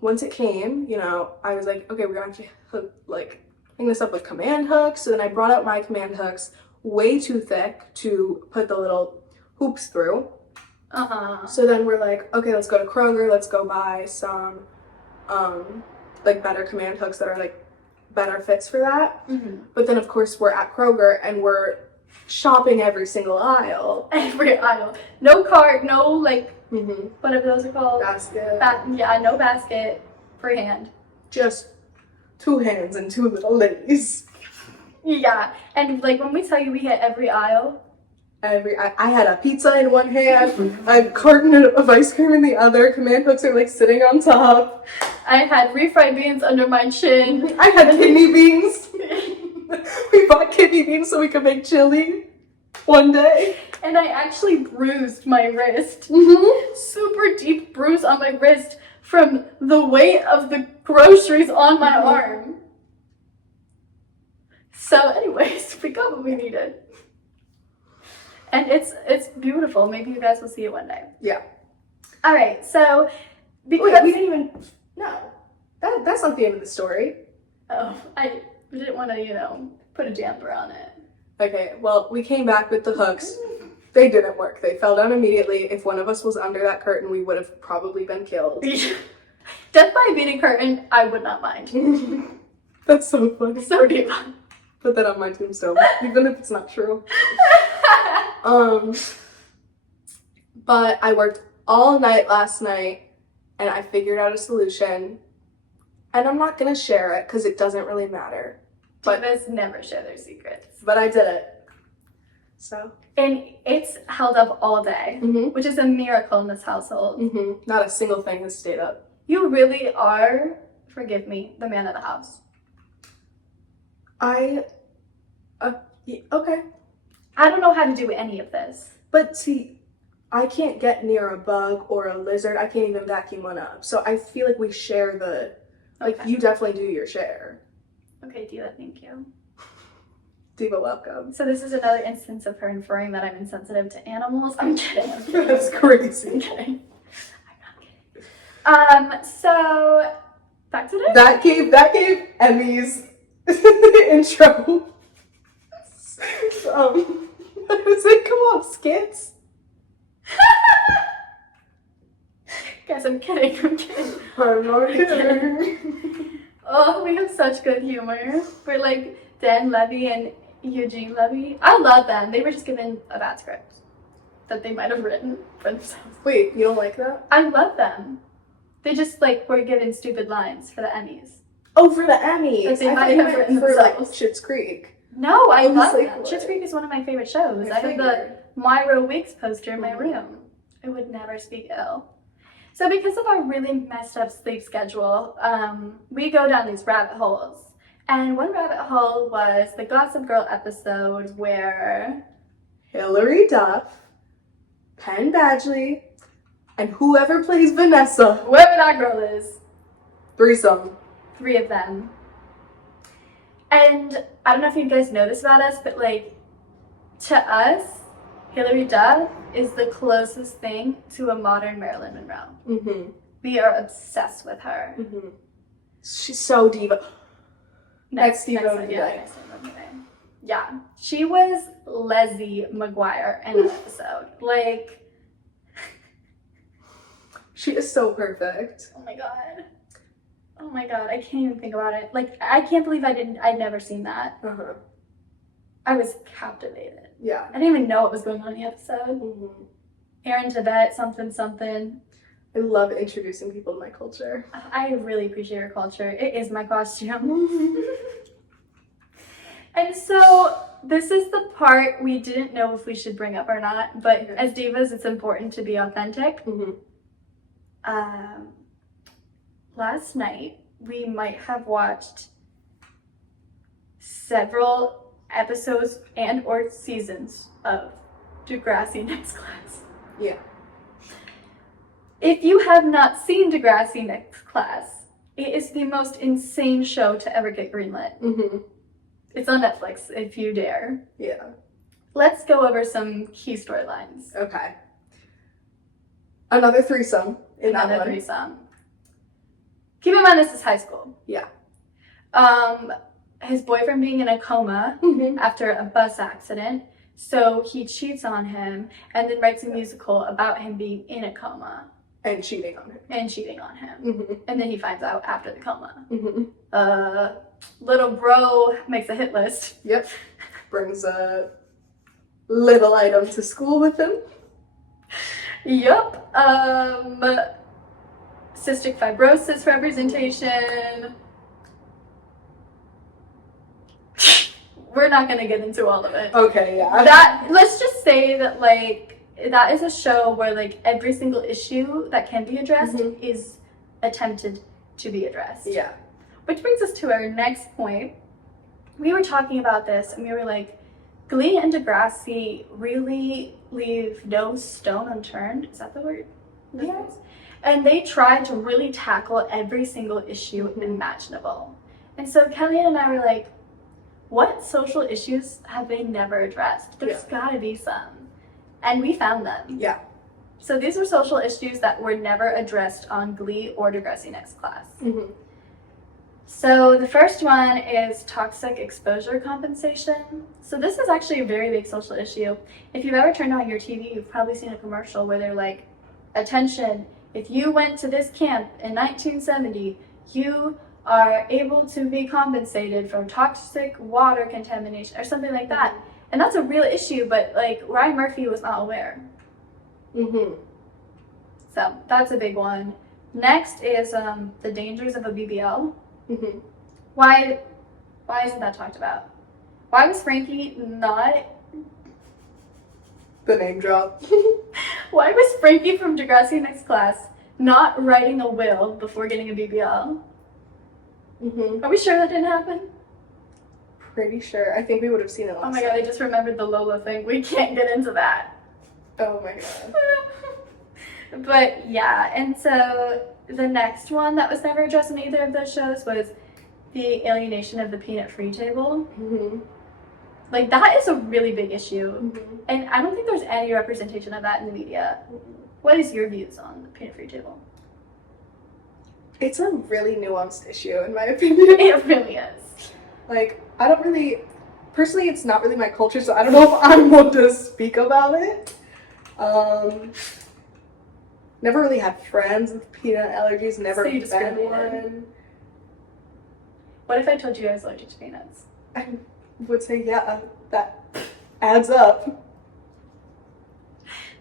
once it came, you know, I was like, okay, we're gonna have to like hang this up with command hooks. So then I brought out my command hooks, way too thick to put the little hoops through. So then we're like, okay, let's go to Kroger. Let's go buy some like better command hooks that are like better fits for that. Mm-hmm. But then of course we're at Kroger and we're shopping every single aisle. Every aisle. No cart, no like, Mm-hmm. whatever those are called. Basket. Yeah, no basket. Freehand. Just 2 hands and 2 little ladies. Yeah. And like when we tell you we hit every aisle. I had a pizza in one hand, a carton of ice cream in the other. Command hooks are like sitting on top. I had refried beans under my chin. I had kidney beans. We bought kidney beans so we could make chili one day. And I actually bruised my wrist. Mm-hmm. Super deep bruise on my wrist from the weight of the groceries on my arm. So anyways, we got what we needed. And it's beautiful. Maybe you guys will see it one day. Yeah. All right, so because Wait, we didn't even. No, that's not the end of the story. oh, I didn't want to, put a damper on it. Okay, well, we came back with the hooks. They didn't work. They fell down immediately. If one of us was under that curtain, we would have probably been killed. Death by a beaded curtain, I would not mind. That's so funny. So Diva. Put that on my tombstone, even if it's not true. But I worked all night last night and I figured out a solution. And I'm not gonna share it because it doesn't really matter. Divas never share their secrets. But I did it. So. And it's held up all day, which is a miracle in this household. Not a single thing has stayed up. You really are, forgive me, the man of the house. Okay. I don't know how to do any of this. But see, I can't get near a bug or a lizard. I can't even vacuum one up. So I feel like we share Okay. you definitely do your share. Okay, Diva, thank you. Diva, welcome. So this is another instance of her inferring that I'm insensitive to animals. I'm kidding. That's crazy. I'm kidding. I'm not kidding. So back to this. That gave Emmy's intro. What was it? Come on, skits. Guys, I'm kidding. I'm not kidding. Oh, we have such good humor. We're like Dan Levy and Eugene Levy. I love them. They were just given a bad script that they might have written for themselves. Wait, you don't like that? I love them. They just like were given stupid lines for the Emmys. Oh, for the Emmys. Like, they I might thought you have meant written for like themselves. Schitt's Creek. No, I was love like, them. what? Schitt's Creek is one of my favorite shows. I have figured. the Myra Weeks poster in my room. I would never speak ill. So because of our really messed up sleep schedule, we go down these rabbit holes. And one rabbit hole was the Gossip Girl episode where Hilary Duff, Penn Badgley, and whoever plays Vanessa. whoever that girl is, Threesome. 3 of them. And I don't know if you guys know this about us, but like to us, Hilary Duff is the closest thing to a modern Marilyn Monroe. Mm-hmm. We are obsessed with her. Mm-hmm. She's so diva. Next diva of the day. Next diva of the day. Yeah, she was Leslie McGuire in an episode. Like, she is so perfect. oh my god, I can't even think about it. Like, I can't believe I'd never seen that. Uh-huh. I was captivated. Yeah. I didn't even know what was going on in the episode. Mm-hmm. Aaron Tibet, something. I love introducing people to my culture. I really appreciate your culture. It is my costume. And so this is the part we didn't know if we should bring up or not, but Okay. as divas, it's important to be authentic. Mm-hmm. Last night, we might have watched several episodes and or seasons of Degrassi Next Class. Yeah. If you have not seen Degrassi Next Class, it is the most insane show to ever get greenlit. Mm-hmm. It's on Netflix, if you dare. Yeah. Let's go over some key storylines. Okay. Another threesome in that Another one. threesome. Keep in mind this is high school. Yeah. His boyfriend being in a coma Mm-hmm. after a bus accident, so he cheats on him and then writes a musical about him being in a coma And cheating on him. and cheating on him. Mm-hmm. And then he finds out after the coma. Mm-hmm. Little bro makes a hit list. Yep. Brings a little item to school with him. Yup. Cystic fibrosis representation. We're not gonna get into all of it. Okay, yeah. That, let's just say that, like, that is a show where, like, every single issue that can be addressed Mhm. is attempted to be addressed. Yeah. Which brings us to our next point. We were talking about this and we were like, Glee and Degrassi really leave no stone unturned. Is that the word? Yes. And they try to really tackle every single issue imaginable. And so Kelly and I were like, what social issues have they never addressed? There's gotta be some. And we found them. Yeah. So these are social issues that were never addressed on Glee or Degrassi Next Class. Mm-hmm. So the first one is toxic exposure compensation. So this is actually a very big social issue. If you've ever turned on your TV, you've probably seen a commercial where they're like, attention, if you went to this camp in 1970, you are able to be compensated from toxic water contamination or something like that. And that's a real issue, but like Ryan Murphy was not aware. Mm-hmm. So that's a big one. Next is the dangers of a BBL. Mm-hmm. Why isn't that talked about? Why was Frankie not... The name drop. Why was Frankie from Degrassi Next Class not writing a will before getting a BBL? Mm-hmm. Are we sure that didn't happen? Pretty sure. I think we would have seen it last Oh my god, I just remembered the Lola thing. We can't get into that. Oh my god. But yeah, and so the next one that was never addressed in either of those shows was the alienation of the peanut-free table. Mm-hmm. Like, that is a really big issue. Mm-hmm. And I don't think there's any representation of that in the media. What is your views on the peanut-free table? It's a really nuanced issue, in my opinion. It really is. Like, I don't really... Personally, it's not really my culture, so I don't know if I'm one to speak about it. Never really had friends with peanut allergies, never So you been discriminated. one. What if I told you I was allergic to peanuts? I would say, yeah, that adds up.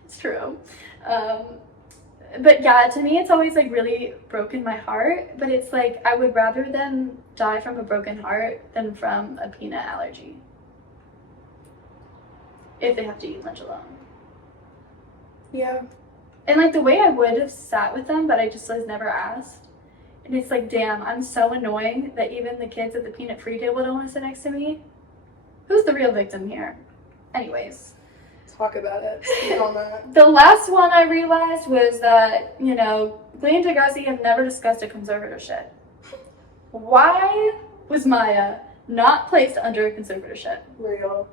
It's true. But yeah, to me, it's always like really broken my heart. But it's like, I would rather them die from a broken heart than from a peanut allergy. If they have to eat lunch alone. Yeah. And like the way I would have sat with them, but I just was never asked. And it's like, damn, I'm so annoying that even the kids at the peanut-free table don't want to sit next to me. Who's the real victim here? Anyways. Talk about it. Speak on that. The last one I realized was that, you know, Glee and Degrassi have never discussed a conservatorship. Why was Maya not placed under a conservatorship? Real.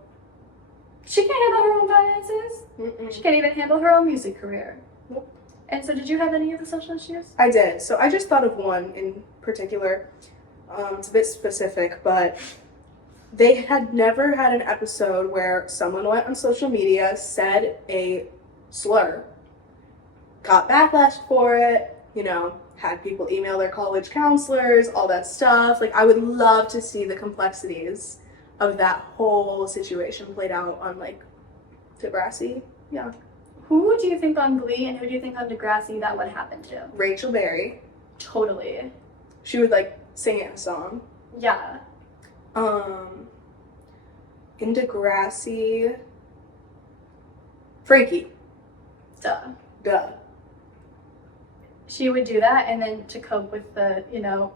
She can't handle her own finances. Mm-mm. She can't even handle her own music career. Nope. And so, did you have any of the social issues? I did. So I just thought of one in particular. It's a bit specific, but they had never had an episode where someone went on social media, said a slur, got backlash for it, had people email their college counselors, all that stuff. Like, I would love to see the complexities of that whole situation played out on, like, Degrassi. Yeah. Who do you think on Glee and who do you think on Degrassi that would happen to? Rachel Berry. Totally. She would, like, sing it in a song. Yeah. In Degrassi, Frankie. Duh. She would do that, and then to cope with the,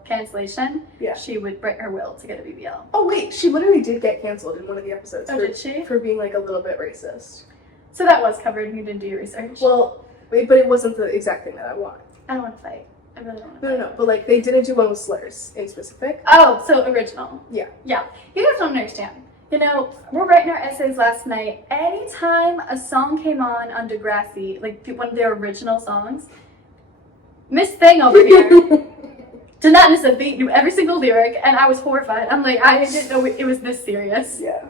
cancellation, Yeah. she would break her will to get a BBL. Oh, wait, she literally did get canceled in one of the episodes. Oh, did she? For being, like, a little bit racist. So that was covered and you didn't do your research? Well, wait, but it wasn't the exact thing that I want. I don't want to fight. I really don't want to No, but, like, they didn't do one with slurs in specific. Oh, so original. Yeah. Yeah. You guys don't understand. We're writing our essays last night. Anytime a song came on Degrassi, like one of their original songs, Miss Thing over here did not miss a beat, knew every single lyric, and I was horrified. I'm like, I didn't know it was this serious. Yeah.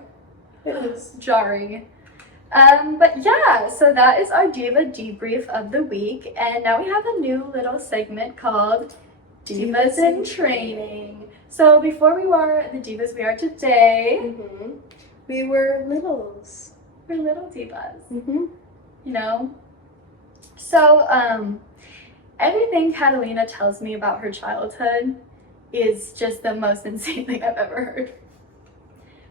It is. Jarring. But yeah, so that is our Diva debrief of the week, and now we have a new little segment called Divas in Training. So before we were the divas we are today, Mm-hmm. We were littles. we're little divas, Mm-hmm. So, everything Catalina tells me about her childhood is just the most insane thing I've ever heard.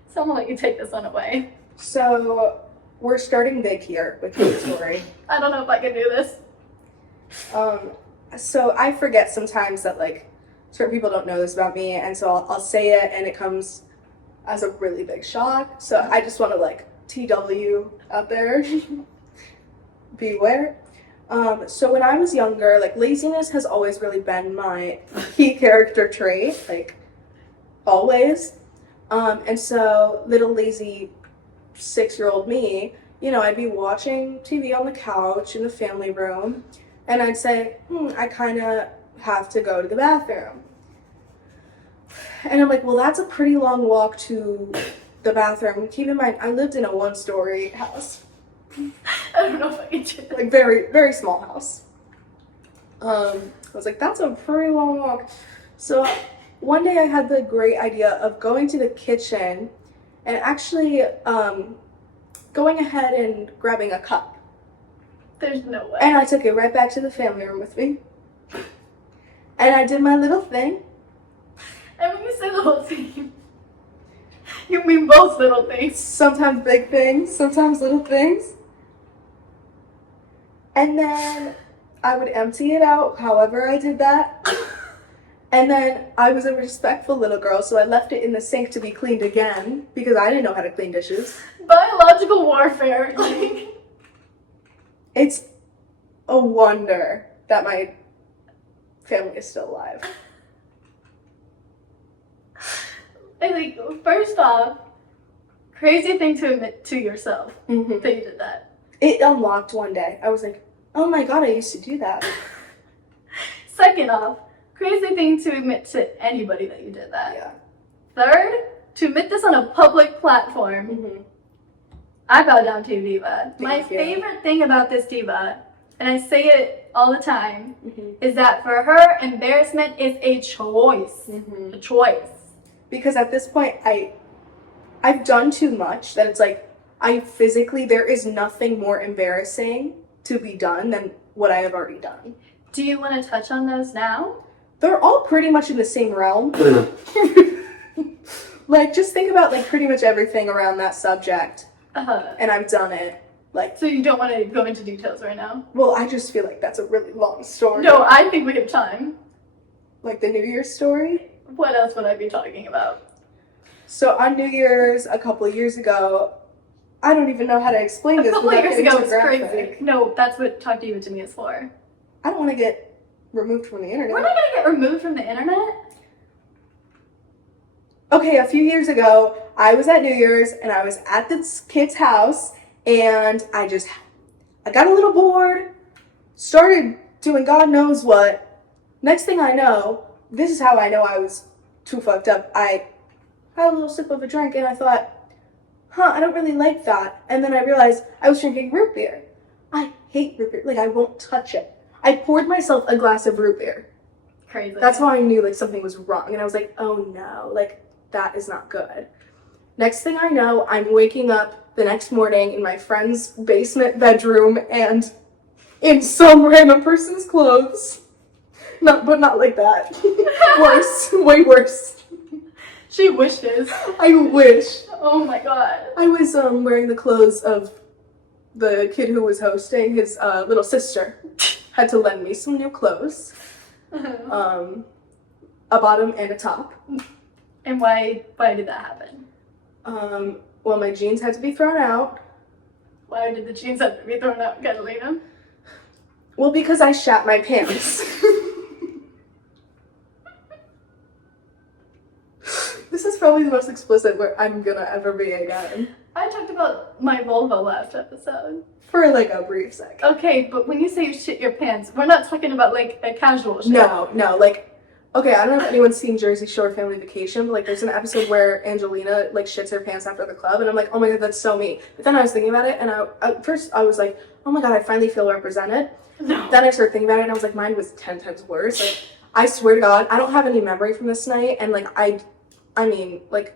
So I'm gonna let you take this one away. So, we're starting big here with your story. I don't know if I can do this. So I forget sometimes that, like, certain people don't know this about me, and so I'll say it, and it comes as a really big shock. So I just want to, like, TW out there. Beware. So when I was younger, like, laziness has always really been my key character trait, like, always. And so little lazy 6-year-old me, I'd be watching TV on the couch in the family room, and I'd say, I kind of have to go to the bathroom. And I'm like, well, that's a pretty long walk to the bathroom. Keep in mind, I lived in a 1-story house. I don't know if I can do this. Like, very, very small house. I was like, that's a pretty long walk. So one day I had the great idea of going to the kitchen and actually going ahead and grabbing a cup. There's no way. And I took it right back to the family room with me. And I did my little thing. And when you say the whole thing, you mean both little things. Sometimes big things, sometimes little things. And then I would empty it out however I did that. And then I was a respectful little girl, so I left it in the sink to be cleaned again because I didn't know how to clean dishes. Biological warfare. Like, it's a wonder that my family is still alive. I think, first off, crazy thing to admit to yourself Mm-hmm. that you did that. It unlocked one day. I was like, oh my god, I used to do that. Second off, crazy thing to admit to anybody that you did that. Yeah. Third, to admit this on a public platform. Mm-hmm. I bow down to you, Diva. My Thank you. favorite thing about this Diva, and I say it all the time, Mm-hmm. is that for her, embarrassment is a choice. Mm-hmm. A choice. Because at this point, I've done too much that it's like, there is nothing more embarrassing to be done than what I have already done. Do you want to touch on those now? They're all pretty much in the same realm. Like, just think about, like, pretty much everything around that subject, and I've done it. Like, So you don't want to go into details right now? well, I just feel like that's a really long story. No, I think we have time. Like the New Year's story. What else would I be talking about? So on New Year's, a couple of years ago, I don't even know how to explain A this. couple of without years getting ago too was graphic. crazy. No, that's what Talk Diva to me is for. I don't want to get removed from the internet. We're not going to get removed from the internet? Okay, a few years ago, I was at New Year's and I was at this kid's house and I got a little bored, started doing God knows what. Next thing I know, this is how I know I was too fucked up. I had a little sip of a drink and I thought, I don't really like that. And then I realized I was drinking root beer. I hate root beer. Like, I won't touch it. I poured myself a glass of root beer. Crazy. That's how I knew, like, something was wrong. And I was like, oh no, like, that is not good. Next thing I know, I'm waking up the next morning in my friend's basement bedroom and in some random person's clothes. But not like that. Worse. Way worse. She wishes. I wish. Oh my god. I was wearing the clothes of the kid who was hosting. His little sister had to lend me some new clothes. A bottom and a top. And why did that happen? Well, my jeans had to be thrown out. Why did the jeans have to be thrown out, Catalina? Well, because I shat my pants. This is probably the most explicit where I'm gonna ever be again. I talked about my vulva last episode. For like a brief second. Okay, but when you say you shit your pants, we're not talking about like a casual shit. No, like, okay, I don't know if anyone's seen Jersey Shore Family Vacation, but like there's an episode where Angelina like shits her pants after the club, and I'm like, oh my god, that's so me. But then I was thinking about it, and at first I was like, oh my god, I finally feel represented. No. Then I started thinking about it, and I was like, mine was 10 times worse. Like, I swear to God, I don't have any memory from this night, and like I mean, like,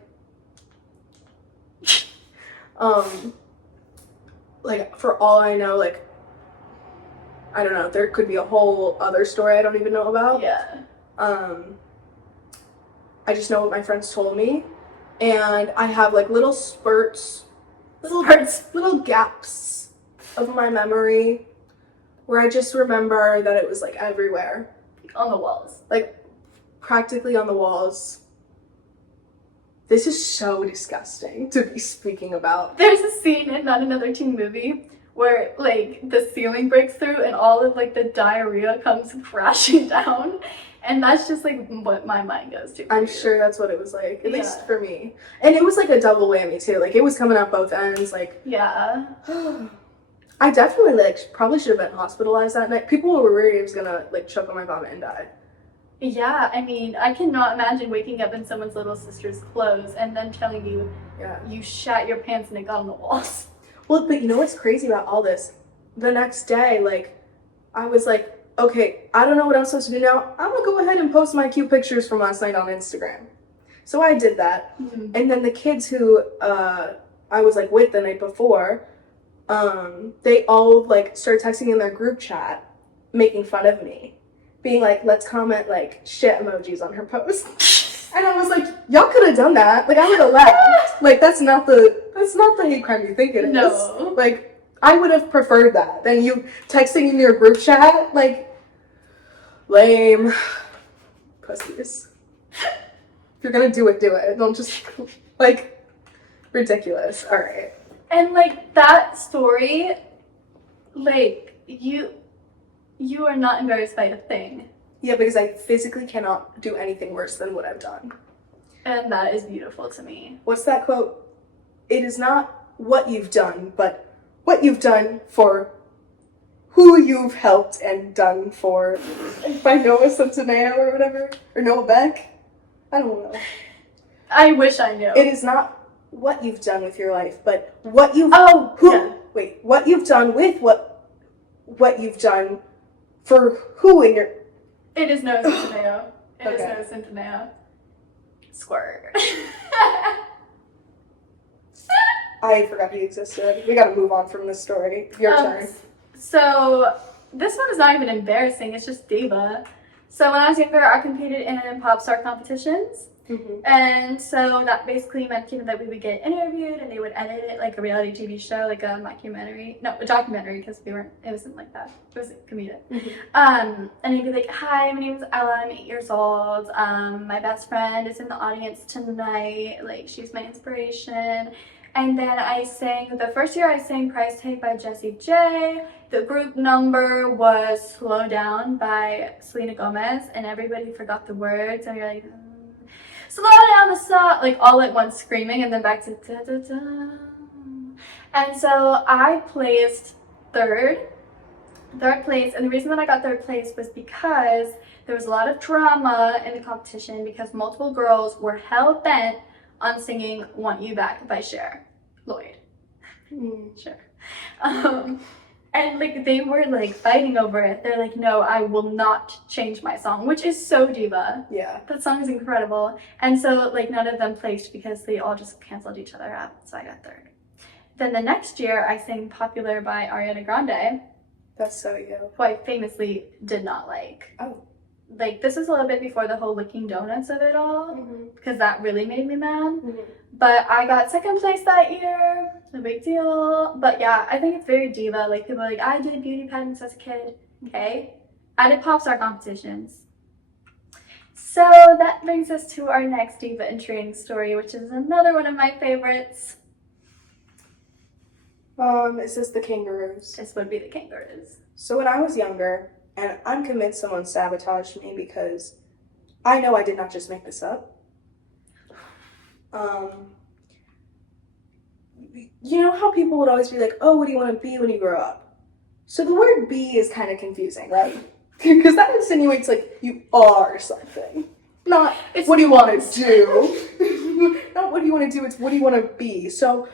like, for all I know, like, I don't know, there could be a whole other story I don't even know about. Yeah. I just know what my friends told me, and I have, like, little spurts, little gaps of my memory where I just remember that it was, like, everywhere. On the walls. Like, practically on the walls. This is so disgusting to be speaking about. There's a scene in Not Another Teen Movie where like the ceiling breaks through and all of like the diarrhea comes crashing down, and that's just like what my mind goes to. I'm sure that's what it was like, at least for me. And it was like a double whammy too. Like, it was coming out both ends. Like, yeah. I definitely like probably should have been hospitalized that night. People were worried I was gonna like choke on my vomit and die. Yeah, I mean, I cannot imagine waking up in someone's little sister's clothes and then telling you you shat your pants and it got on the walls. Well, but you know what's crazy about all this? The next day, like, I was like, okay, I don't know what I'm supposed to do now. I'm gonna go ahead and post my cute pictures from last night on Instagram. So I did that. Mm-hmm. And then the kids who I was like with the night before, they all like started texting in their group chat, making fun of me. Being like, let's comment like shit emojis on her post. And I was like, y'all could have done that. Like, I would have laughed. Like, that's not the hate crime you think it is. No. Like, I would have preferred that than you texting in your group chat. Like, lame. Pussies. If you're gonna do it, do it. Don't just, like, ridiculous. Alright. And like that story, like you are not embarrassed by a thing. Yeah, because I physically cannot do anything worse than what I've done. And that is beautiful to me. What's that quote? It is not what you've done, but what you've done for who you've helped and done for. By Noah Centineo or whatever. Or Noah Beck. I don't know. I wish I knew. It is not what you've done with your life, but what you've what you've done with what you've done for who in your. It is Noah Centineo. It is Okay. Noah Centineo. Squirt. I forgot he existed. We gotta move on from this story. Your turn. So this one is not even embarrassing. It's just Diva. So when I was younger, I competed in pop star competitions. Mm-hmm. And so that basically meant that we would get interviewed and they would edit it like a reality TV show, like a documentary, because it wasn't like that. It was comedic. Mm-hmm. And they'd be like, hi, my name is Ella, I'm 8 years old. My best friend is in the audience tonight. Like, she's my inspiration. And then the first year I sang Price Tag by Jessie J. The group number was Slow Down by Selena Gomez, and everybody forgot the words, and you're like, slow down the song, like all at once screaming, and then back to da da da. And so I placed third place, and the reason that I got third place was because there was a lot of drama in the competition because multiple girls were hell-bent on singing Want You Back by Cher Lloyd. Sure. And like they were like fighting over it. They're like, no, I will not change my song, which is so diva. Yeah. That song is incredible. And so like none of them placed because they all just canceled each other out. So I got third. Then the next year I sang Popular by Ariana Grande. That's so you. Who I famously did not like. Oh. Like this was a little bit before the whole licking donuts of it all, because that really made me mad. But I got second place that year, no big deal. But yeah, I think it's very diva. Like people are like, I did beauty pageants as a kid. Okay, I did pop star competitions. So that brings us to our next diva in training story, which is another one of my favorites. It says the kangaroos. This would be the kangaroos. So when I was younger, and I'm convinced someone sabotaged me because I know I did not just make this up. You know how people would always be like, oh, what do you want to be when you grow up? So the word be is kind of confusing, right? Because that insinuates like you are something. Not what do you want to do? Not what do you want to do, it's what do you want to be. So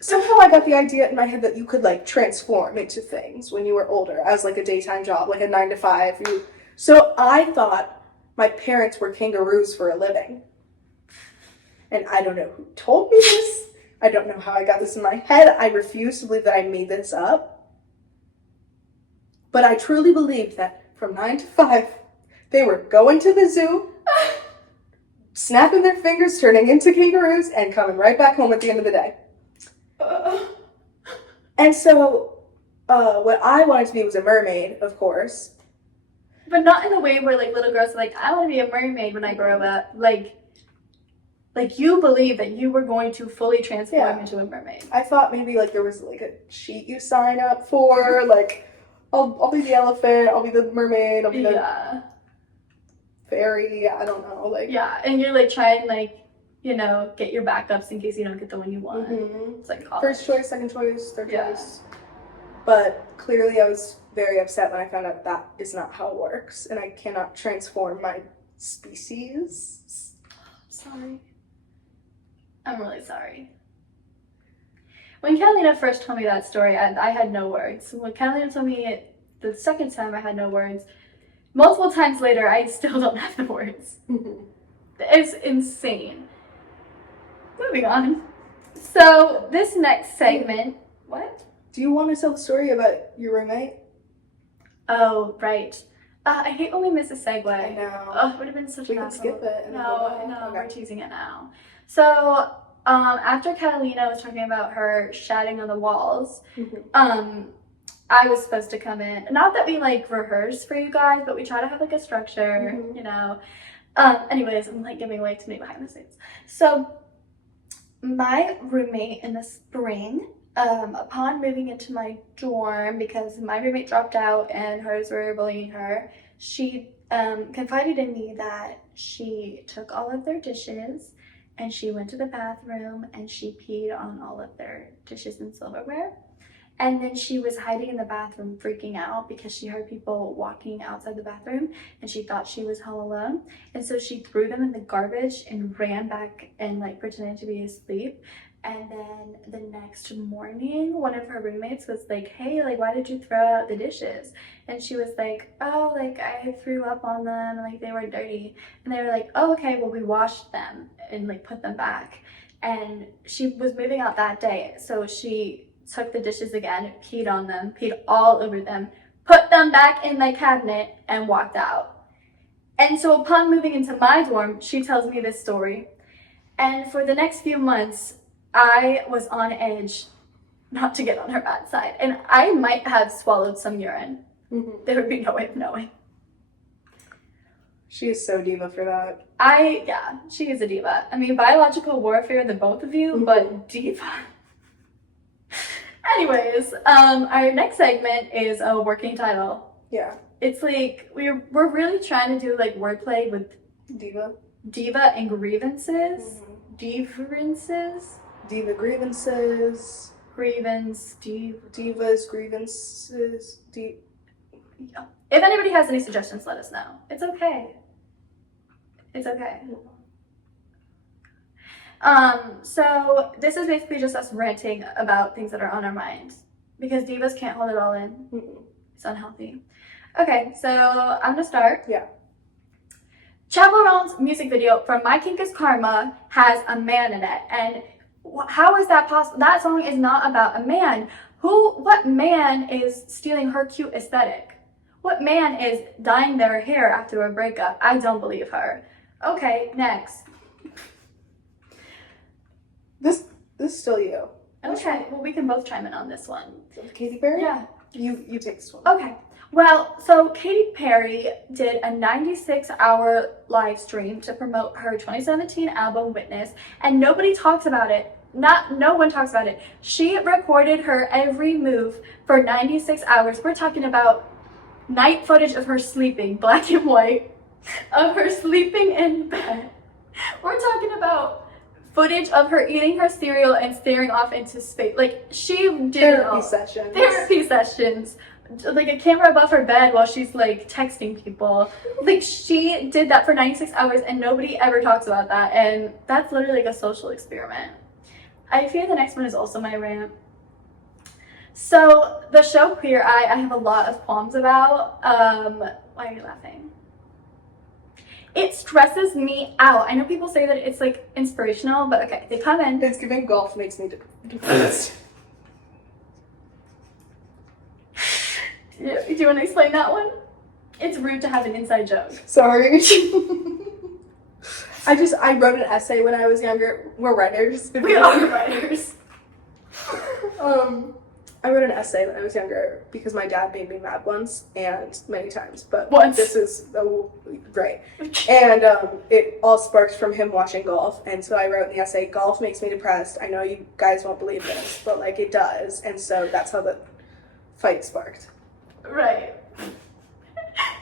somehow I got the idea in my head that you could like transform into things when you were older as like a daytime job, like a 9 to 5. So I thought my parents were kangaroos for a living. And I don't know who told me this. I don't know how I got this in my head. I refuse to believe that I made this up. But I truly believed that from 9 to 5, they were going to the zoo, snapping their fingers, turning into kangaroos, and coming right back home at the end of the day. And so what I wanted to be was a mermaid, of course. But not in the way where like little girls are like, I want to be a mermaid when I grow up. Like you believe that you were going to fully transform into a mermaid. I thought maybe like there was like a sheet you sign up for, like I'll be the elephant, I'll be the mermaid, I'll be the fairy, I don't know, like and you're like trying like, you know, get your backups in case you don't get the one you want. It's like college. First choice, second choice, third choice. But clearly I was very upset when I found out that is not how it works, and I cannot transform my species. Sorry. I'm really sorry. When Catalina first told me that story, I had no words. When Catalina told me it the second time, I had no words. Multiple times later, I still don't have the words. It's insane. Moving on. So this next segment, what? Do you want to tell the story about your roommate? Oh, right. I hate when we miss a segue. I know. Oh, it would have been such We an can skip it. No, Okay. we're teasing it now. So, after Catalina was talking about her shatting on the walls, I was supposed to come in. Not that we like rehearse for you guys, but we try to have like a structure, you know. Anyways, I'm like giving away too many behind the scenes. So, my roommate in the spring, upon moving into my dorm, because my roommate dropped out and hers were bullying her, she confided in me that she took all of their dishes and she went to the bathroom and she peed on all of their dishes and silverware. And then she was hiding in the bathroom freaking out because she heard people walking outside the bathroom and she thought she was home alone. And so she threw them in the garbage and ran back and like pretended to be asleep. And then the next morning, one of her roommates was like, hey, like, why did you throw out the dishes? And she was like, oh, like, I threw up on them, like, they were dirty. And they were like, oh, okay, well, we washed them and, like, put them back. And she was moving out that day, so she took the dishes again, peed on them, peed all over them, put them back in the cabinet, and walked out. And so upon moving into my dorm, she tells me this story. And for the next few months, I was on edge not to get on her bad side. And I might have swallowed some urine. There would be no way of knowing. She is so diva for that. Yeah, she is a diva. I mean, biological warfare, the both of you, but diva. Anyways, our next segment is a working title. Yeah. It's like, we're really trying to do like wordplay with Diva. Diva and Grievances. Differences. Diva grievances. Grievance. Divas grievances. Yeah. If anybody has any suggestions, let us know. It's okay. It's okay. So this is basically just us ranting about things that are on our minds because divas can't hold it all in. It's unhealthy. Okay, so I'm gonna start. Yeah. Chaperons music video from My Kink is Karma has a man in it, and how is that possible? That song is not about a man. What man is stealing her cute aesthetic? What man is dyeing their hair after a breakup? I don't believe her. Okay, next. This is still you. Okay, well, we can both chime in on this one. Katy Perry? Yeah. You take this one. Okay. Well, so Katy Perry did a 96-hour live stream to promote her 2017 album Witness, and nobody talks about it. No one talks about it. She recorded her every move for 96 hours. We're talking about night footage of her sleeping, black and white, of her sleeping in bed. We're talking about footage of her eating her cereal and staring off into space. Like, she did Therapy sessions. Therapy sessions. Like a camera above her bed while she's like texting people. Like, she did that for 96 hours and nobody ever talks about that. And that's literally like a social experiment. I feel the next one is also my rant. So the show Queer Eye, I have a lot of qualms about. Why are you laughing? It stresses me out. I know people say that it's like inspirational, but okay, they come in. It's giving golf makes me depressed. Do you want to explain that one? It's rude to have an inside joke. Sorry. I wrote an essay when I was younger. We're writers. We are writers. I wrote an essay when I was younger because my dad made me mad once and many times, but Once. this is great. And it all sparked from him watching golf, and so I wrote in the essay, "Golf makes me depressed. I know you guys won't believe this, but like it does." And so that's how the fight sparked. Right.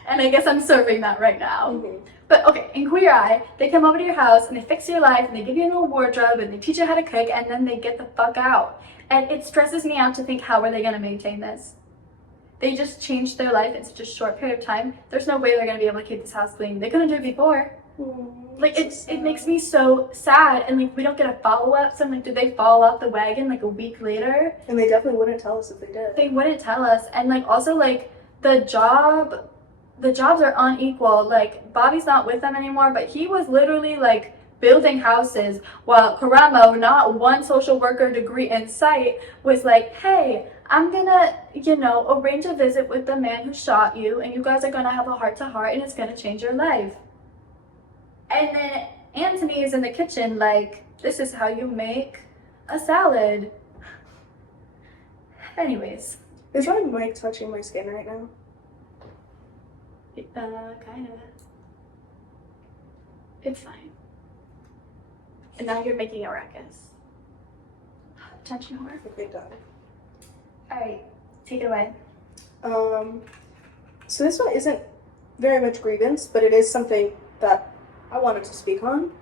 And I guess I'm serving that right now. Mm-hmm. But okay, in Queer Eye, they come over to your house and they fix your life and they give you a little wardrobe and they teach you how to cook and then they get the fuck out. And it stresses me out to think, how are they going to maintain this? They just changed their life in such a short period of time. There's no way they're going to be able to keep this house clean. They couldn't do it before. Like, it makes me so sad. And like, we don't get a follow-up. So I'm like, did they fall off the wagon like a week later? And they definitely wouldn't tell us if they did. They wouldn't tell us. And like, also like, the jobs are unequal. Like, Bobby's not with them anymore, but he was literally like building houses while Karamo, not one social worker degree in sight, was like, hey, I'm gonna, arrange a visit with the man who shot you and you guys are gonna have a heart-to-heart and it's gonna change your life. And then Anthony is in the kitchen like, this is how you make a salad. Anyways. Is my mic touching my skin right now? Kind of. It's fine. And now you're making a ruckus. Attention whore. Okay, done. Alright, take it away. So this one isn't very much grievance, but it is something that I wanted to speak on.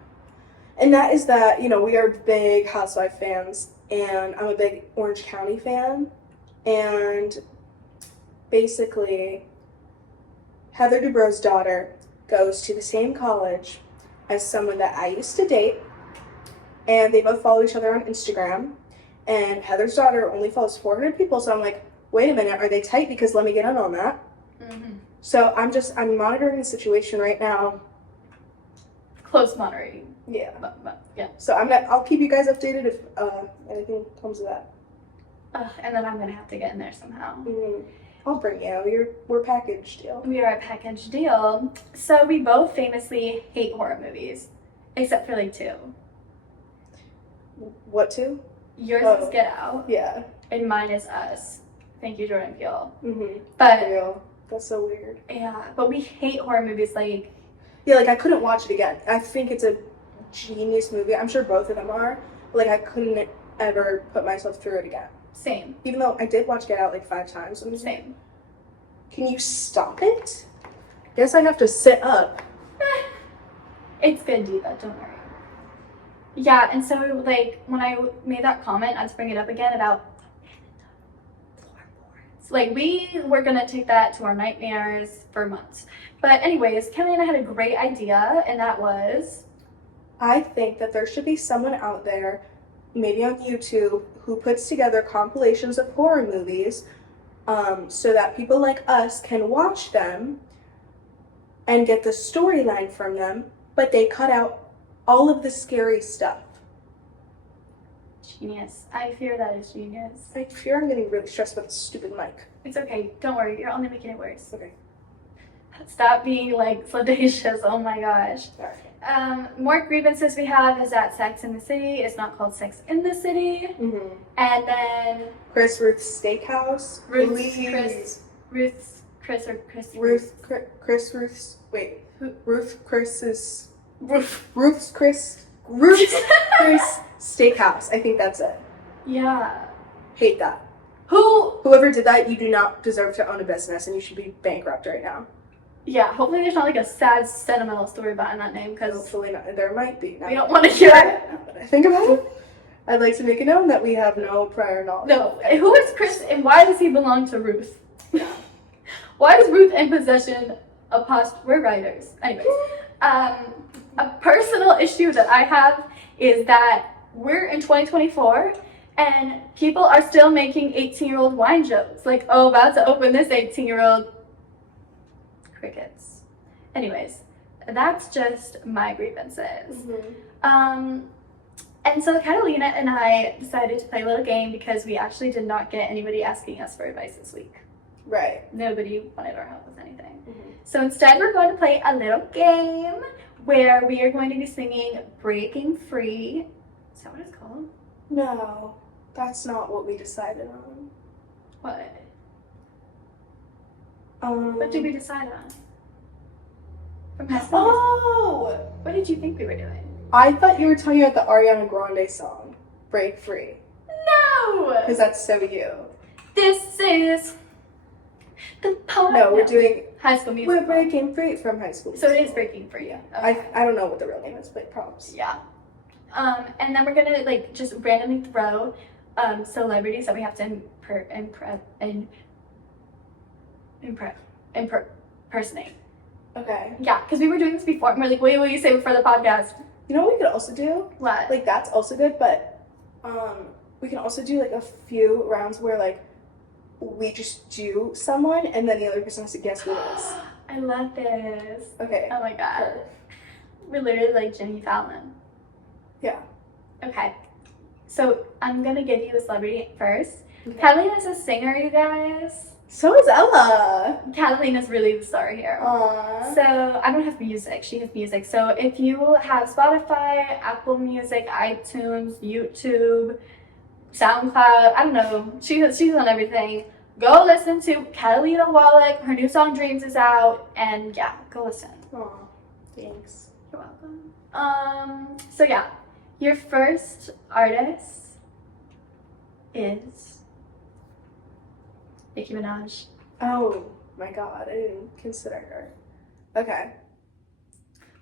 And that is that, we are big Housewife fans, and I'm a big Orange County fan. And basically, Heather Dubrow's daughter goes to the same college as someone that I used to date, and they both follow each other on Instagram, and Heather's daughter only follows 400 people, so I'm like, wait a minute, are they tight? Because let me get in on that. Mm-hmm. So I'm monitoring the situation right now. Close monitoring. Yeah. But, yeah. So I'll keep you guys updated if anything comes of that. And then I'm gonna have to get in there somehow. Mm-hmm. I'll bring you. We're package deal. We are a package deal. So we both famously hate horror movies, except for like two. What two? Yours is Get Out. Yeah. And mine is Us. Thank you, Jordan Peele. Mm-hmm. But real. That's so weird. Yeah, but we hate horror movies. Like, yeah, like I couldn't watch it again. I think it's a genius movie. I'm sure both of them are. But like I couldn't ever put myself through it again. Same. Even though I did watch Get Out like 5 times. Same. Can you stop it? Guess I have to sit up. It's good, Diva. Don't worry. Yeah, and so like when I made that comment, I was bringing it up again about floorboards. Like we were gonna take that to our nightmares for months. But anyways, Kelly and I had a great idea, and that was I think that there should be someone out there, maybe on YouTube, who puts together compilations of horror movies, so that people like us can watch them and get the storyline from them, but they cut out all of the scary stuff. genius. I fear that is genius. I fear I'm getting really stressed with this stupid mic. It's okay. Don't worry. You're only making it worse. Okay. Stop being like salacious. Oh my gosh. Sorry. More grievances we have is that Sex in the City is not called Sex in the City. Mm-hmm. And then Chris Ruth's Steakhouse. Ruth's Please. Ruth's Chris. Ruth's Chris Steakhouse. I think that's it. Yeah. Hate that. Who? Whoever did that, you do not deserve to own a business, and you should be bankrupt right now. Yeah. Hopefully, there's not like a sad sentimental story behind that name because Hopefully not. There might be. we don't want to hear it. Now that I think about it, I'd like to make it known that we have no prior knowledge. No. Who is Chris, and why does he belong to Ruth? Why is Ruth in possession of We're writers. Anyways, a personal issue that I have is that we're in 2024 and people are still making 18-year-old wine jokes. Like, oh, about to open this 18-year-old. Crickets. Anyways, that's just my grievances. Mm-hmm. And so Catalina and I decided to play a little game because we actually did not get anybody asking us for advice this week. Right. Nobody wanted our help with anything. Mm-hmm. So instead, we're going to play a little game where we are going to be singing Breaking Free. Is that what it's called? No, that's not what we decided on. What? What did we decide on? From High School Musical? Oh! What did you think we were doing? I thought you were talking about the Ariana Grande song, Break Free. No! Because that's so you. This is the part. No, we're doing High School Musical. We're Breaking Free from High School. So it is Musical. Breaking Free. Yeah. Okay. I don't know what the real name is, but props. Yeah. And then we're gonna like just randomly throw celebrities that we have to impersonate. Okay. Yeah, because we were doing this before, and we're like, wait, will you say it for the podcast? You know what we could also do? What? Like that's also good, but we can also do like a few rounds where like we just do someone and then the other person has to guess who it is. I love this. Okay. Oh my god. Sure. We're literally like Jimmy Fallon. Yeah. Okay. So I'm gonna give you a celebrity first. Okay. Catalina's a singer, you guys. So is Ella. Catalina's really the star here. Aww. So I don't have music. She has music. So if you have Spotify, Apple Music, iTunes, YouTube, SoundCloud, I don't know. She's on everything. Go listen to Catalina Wallach. Her new song Dreams is out, and yeah, go listen. Aw, thanks. You're welcome. So yeah, your first artist is Nicki Minaj. Oh my god, I didn't consider her. Okay.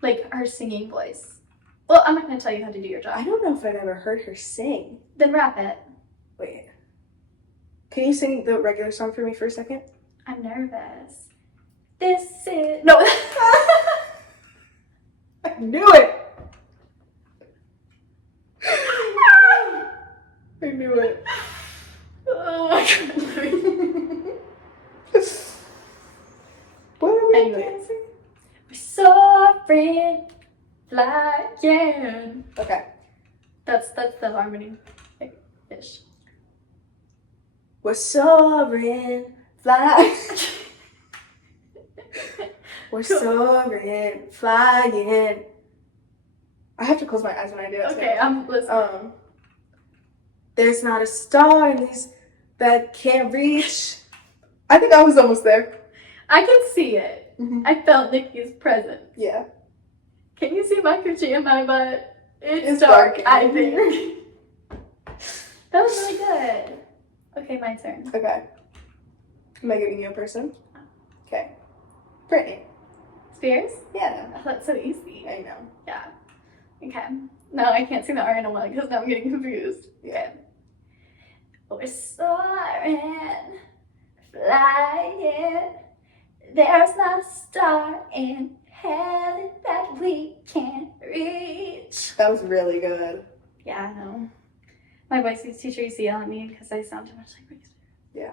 Like her singing voice. Well, I'm not gonna tell you how to do your I job. don't know if I've ever heard her sing. Then rap it. Wait. Can you sing the regular song for me for a second? I'm nervous. This is no. I knew it! I knew it. Oh my god. What are we Anyways. dancing? We're soaring, flying. Okay. That's the harmony, like, ish. We're soaring, flying. We're soaring, flying. I have to close my eyes when I do it. Okay, I'm listening. There's not a star in these that can't reach. I think I was almost there. I can see it. Mhm. I felt Nikki's presence. Yeah. Can you see my coochie in my butt? It's It's dark, dark. I think. That was really good. Okay, my turn. Okay. Am I giving you a person? Okay. Brittany. Spears? Yeah. Oh, that's so easy. I know. Yeah. Okay. No, I can't sing the Ariana one because now I'm getting confused. Okay. We're soaring, flying. There's not a star in heaven that we can't reach. That was really good. Yeah, I know. My voice teacher used to yell at me because I sound too much like Britney Spears. Yeah.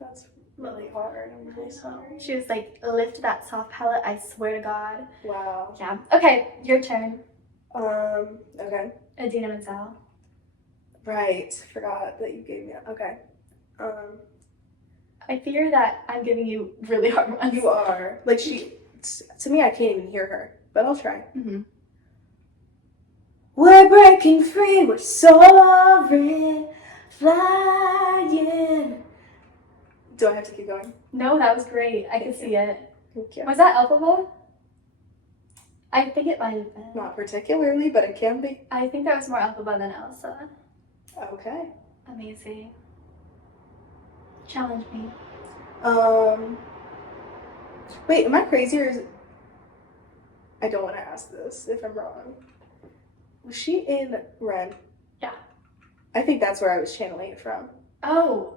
That's really hard. I'm really sorry. She was like, lift that soft palate, I swear to God. Wow. Yeah. Okay, your turn. Okay. Adina Menzel. Right. Forgot that you gave me that. Okay. I fear that I'm giving you really hard ones. You are. Like, to me, I can't even hear her, but I'll try. Mm-hmm. We're breaking free, we're soaring, flying. Do I have to keep going? No, that was great. I could see it. Thank you. Was that Elphaba? I think it might have been. Not particularly, but it can be. I think that was more Elphaba than Elsa. Okay. Amazing. Challenge me. Wait, am I crazy or is it... I don't want to ask this if I'm wrong. Was she in Ren? Yeah. I think that's where I was channeling it from. Oh,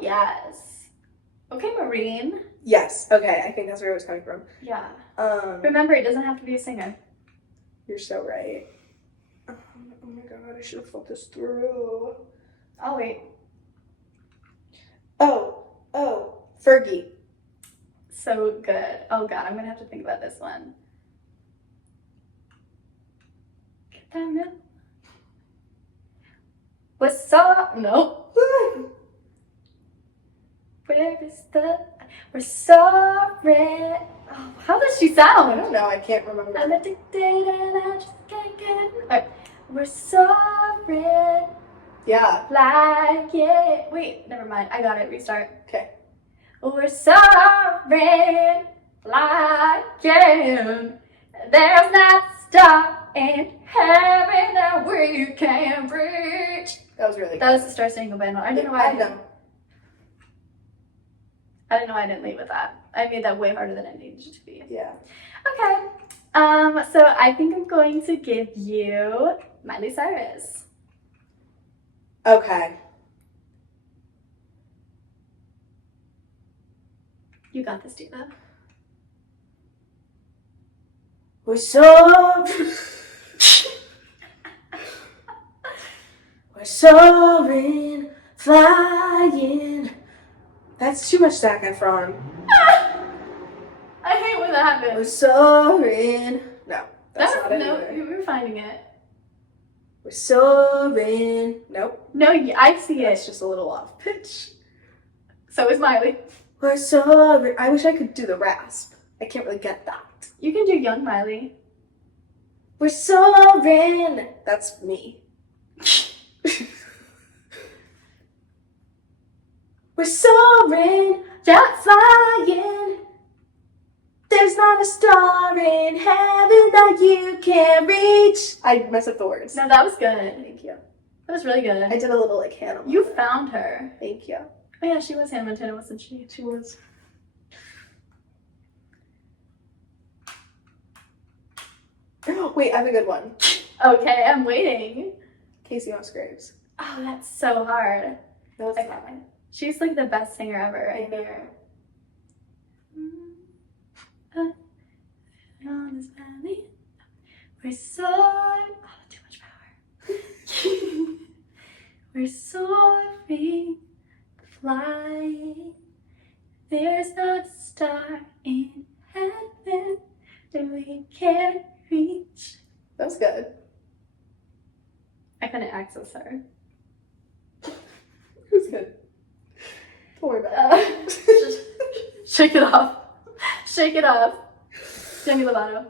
yes. Okay, Marine. Yes. Okay, I think that's where it was coming from. Yeah. Um, Remember, it doesn't have to be a singer. You're so right. Oh my god, I should have thought this through. I'll wait. Oh, Fergie. So good. Oh God, I'm gonna have to think about this one. Get that milk. What's up? No. Where is the? We're sorry. Oh, how does she I sound? don't know, I can't remember. I'm addicted and I just can't get it. Alright. We're sorry. Yeah. Like it. Wait, never mind. I got it. Restart. Okay. We're sorry. Like it. There's not a star in heaven that we can reach. That was really good. That was the Star Spangled Banner. I don't know why. I know. I don't know why I didn't leave with that. I made that way harder than it needed to be. Yeah. Okay. So I think I'm going to give you Miley Cyrus. Okay. You got this, Diva. We're soaring. We're soaring, flying. That's too much Zac Efron. I hate when that We're happens. soaring. No, that's not it No, either. you were finding it. We're soaring. Nope. No, I see It's it. just a little off pitch. So is Miley. We're soaring. I wish I could do the rasp. I can't really get that. You can do young Miley. We're soaring. That's me. We're soaring, Yeah. flying. There's not a star in heaven that you can't reach. I messed up the words. No, that was good. Thank you. That was really good. I did a little like Hannah. You moment. found her. Thank you. Oh yeah, she was Hannah Montana, wasn't she? She was. Wait, I have a good one. Okay, I'm waiting. Casey Musgraves. Oh, that's so hard. No, it's Okay. not. She's like the best singer ever, I right know. here. On this valley, we're soaring. Oh, too much power. We're soaring, flying. There's not a star in heaven that we can't reach. That was good. I couldn't access her. It was good. Don't worry about it. Shake it off. Shake it off. Demi Lovato.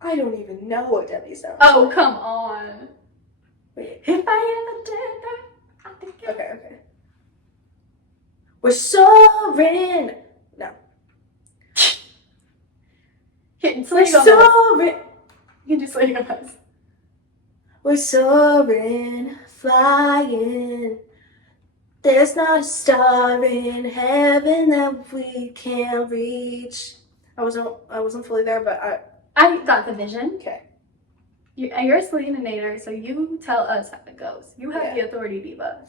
I don't even know what Debbie sounds Oh, like. come on. Wait. If I ever did that, I think it. Okay. We're soaring. No. We're We're soaring. You can do Selena Gomez. We're soaring, flying. There's not a star in heaven that we can't reach. I wasn't fully there, but I got the vision. okay. You're a Selena-nator, so you tell us how it goes. You have the authority, Diva.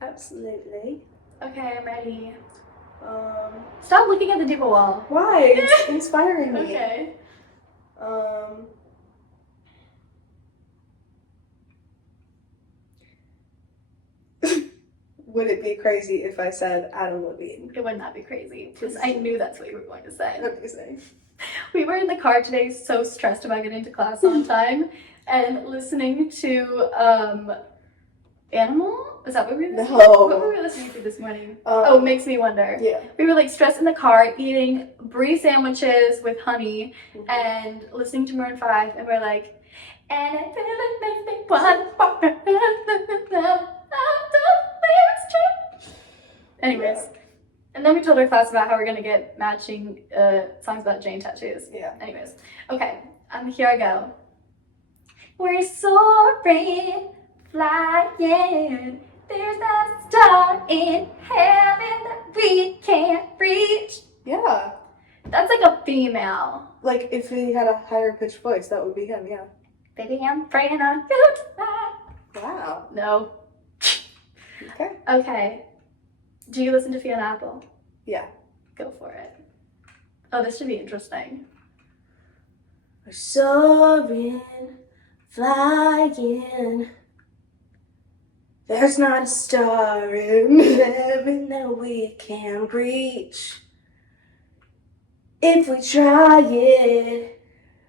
Absolutely. Okay, I'm ready. Stop looking at the Diva wall. Why? It's inspiring me. Okay. Would it be crazy if I said Adam Levine? It would not be crazy, because I knew that's what you were going to say. Amazing. We were in the car today, so stressed about getting to class on time, and listening to Animal? Is that what we were listening to? No. What were we listening to this morning? Oh, Makes Me Wonder. Yeah. We were like stressed in the car, eating brie sandwiches with honey, and listening to Maroon 5, and we're like, and it really makes me want Anyways, and then we told our class about how we're gonna get matching songs about Jane tattoos. Yeah. Anyways, okay, here I go. We're soaring, flying. There's a star in heaven that we can't reach. Yeah. That's like a female. Like if he had a higher pitched voice, that would be him. Yeah. Baby, I'm praying on you tonight. Wow. No. Okay. Okay. Do you listen to Fiona Apple? Yeah. Go for it. Oh, this should be interesting. We're soaring, flying. There's not a star in heaven that we can't reach. If we try it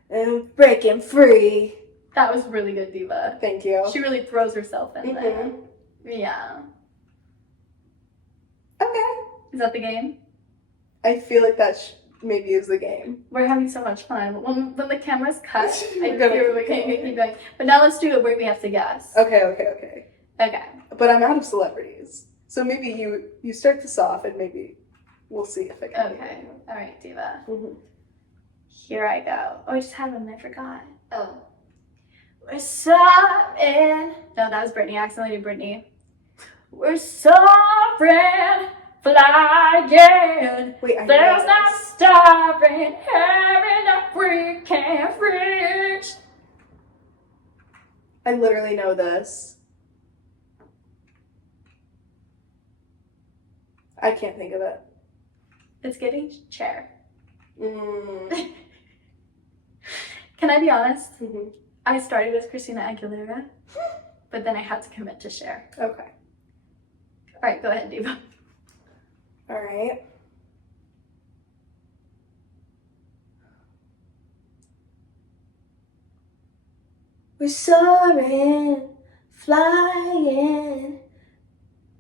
and breaking free. That was really good, Diva. Thank you. She really throws herself in there. Yeah. Okay. Is that the game? I feel like that maybe is the game. We're having so much fun. When the camera's cut, I We're gonna feel we can keep going. But now let's do it where we have to guess. Okay. Okay. But I'm out of celebrities. So maybe you start this off and maybe we'll see if I can. Okay. All right, Diva. Mm-hmm. Here I go. Oh, I just had one and I forgot. Oh. We're soaring. No, that was Brittany. I accidentally did Brittany. We're soaring, flying. Wait, I There's know not a this. star in heaven that we can't reach. I literally know this. I can't think of it. It's getting chair. Mm. Can I be honest? Mm-hmm. I started as Christina Aguilera, but then I had to commit to Cher. Okay. All right, go ahead, Diva. All right. We're soaring, flying.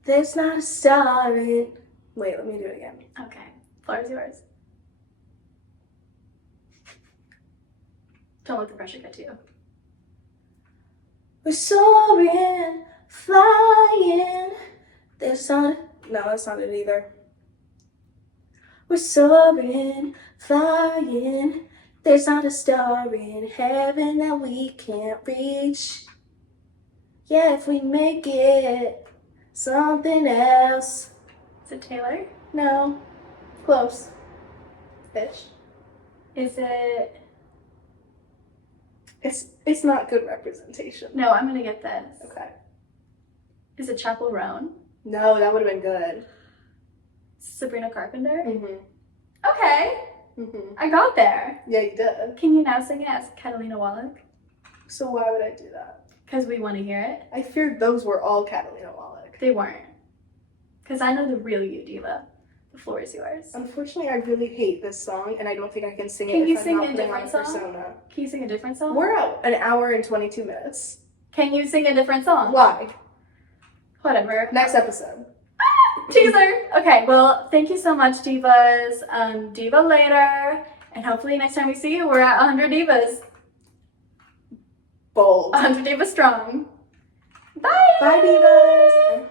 There's not a star in. Wait, let me do it again. Okay, floor is yours. Don't let the pressure get to you. We're soaring, flying. There's not. No, that's not it either. We're soaring, flying. There's not a star in heaven that we can't reach. Yeah, if we make it something else. Is it Taylor? No, close. Ish. Is it... It's not good representation. No, I'm gonna get this. Okay. Is it Chappell Roan? No, that would have been good. Sabrina Carpenter? Mhm. Okay, Mhm. I got there. Yeah, you did. Can you now sing it as Catalina Wallach? So why would I do that? Because we want to hear it. I feared those were all Catalina Wallach. They weren't. Because I know the real you, Diva. The floor is yours. Unfortunately, I really hate this song, and I don't think I can sing Can it you if sing I'm a not putting different on a song? persona. Can you sing a different song? We're at an hour and 22 minutes. Can you sing a different song? Why? Whatever. Next episode. Teaser! Okay, well, thank you so much, Divas. Diva later. And hopefully next time we see you, we're at 100 Divas. Bold. 100 Divas strong. Bye! Bye, divas.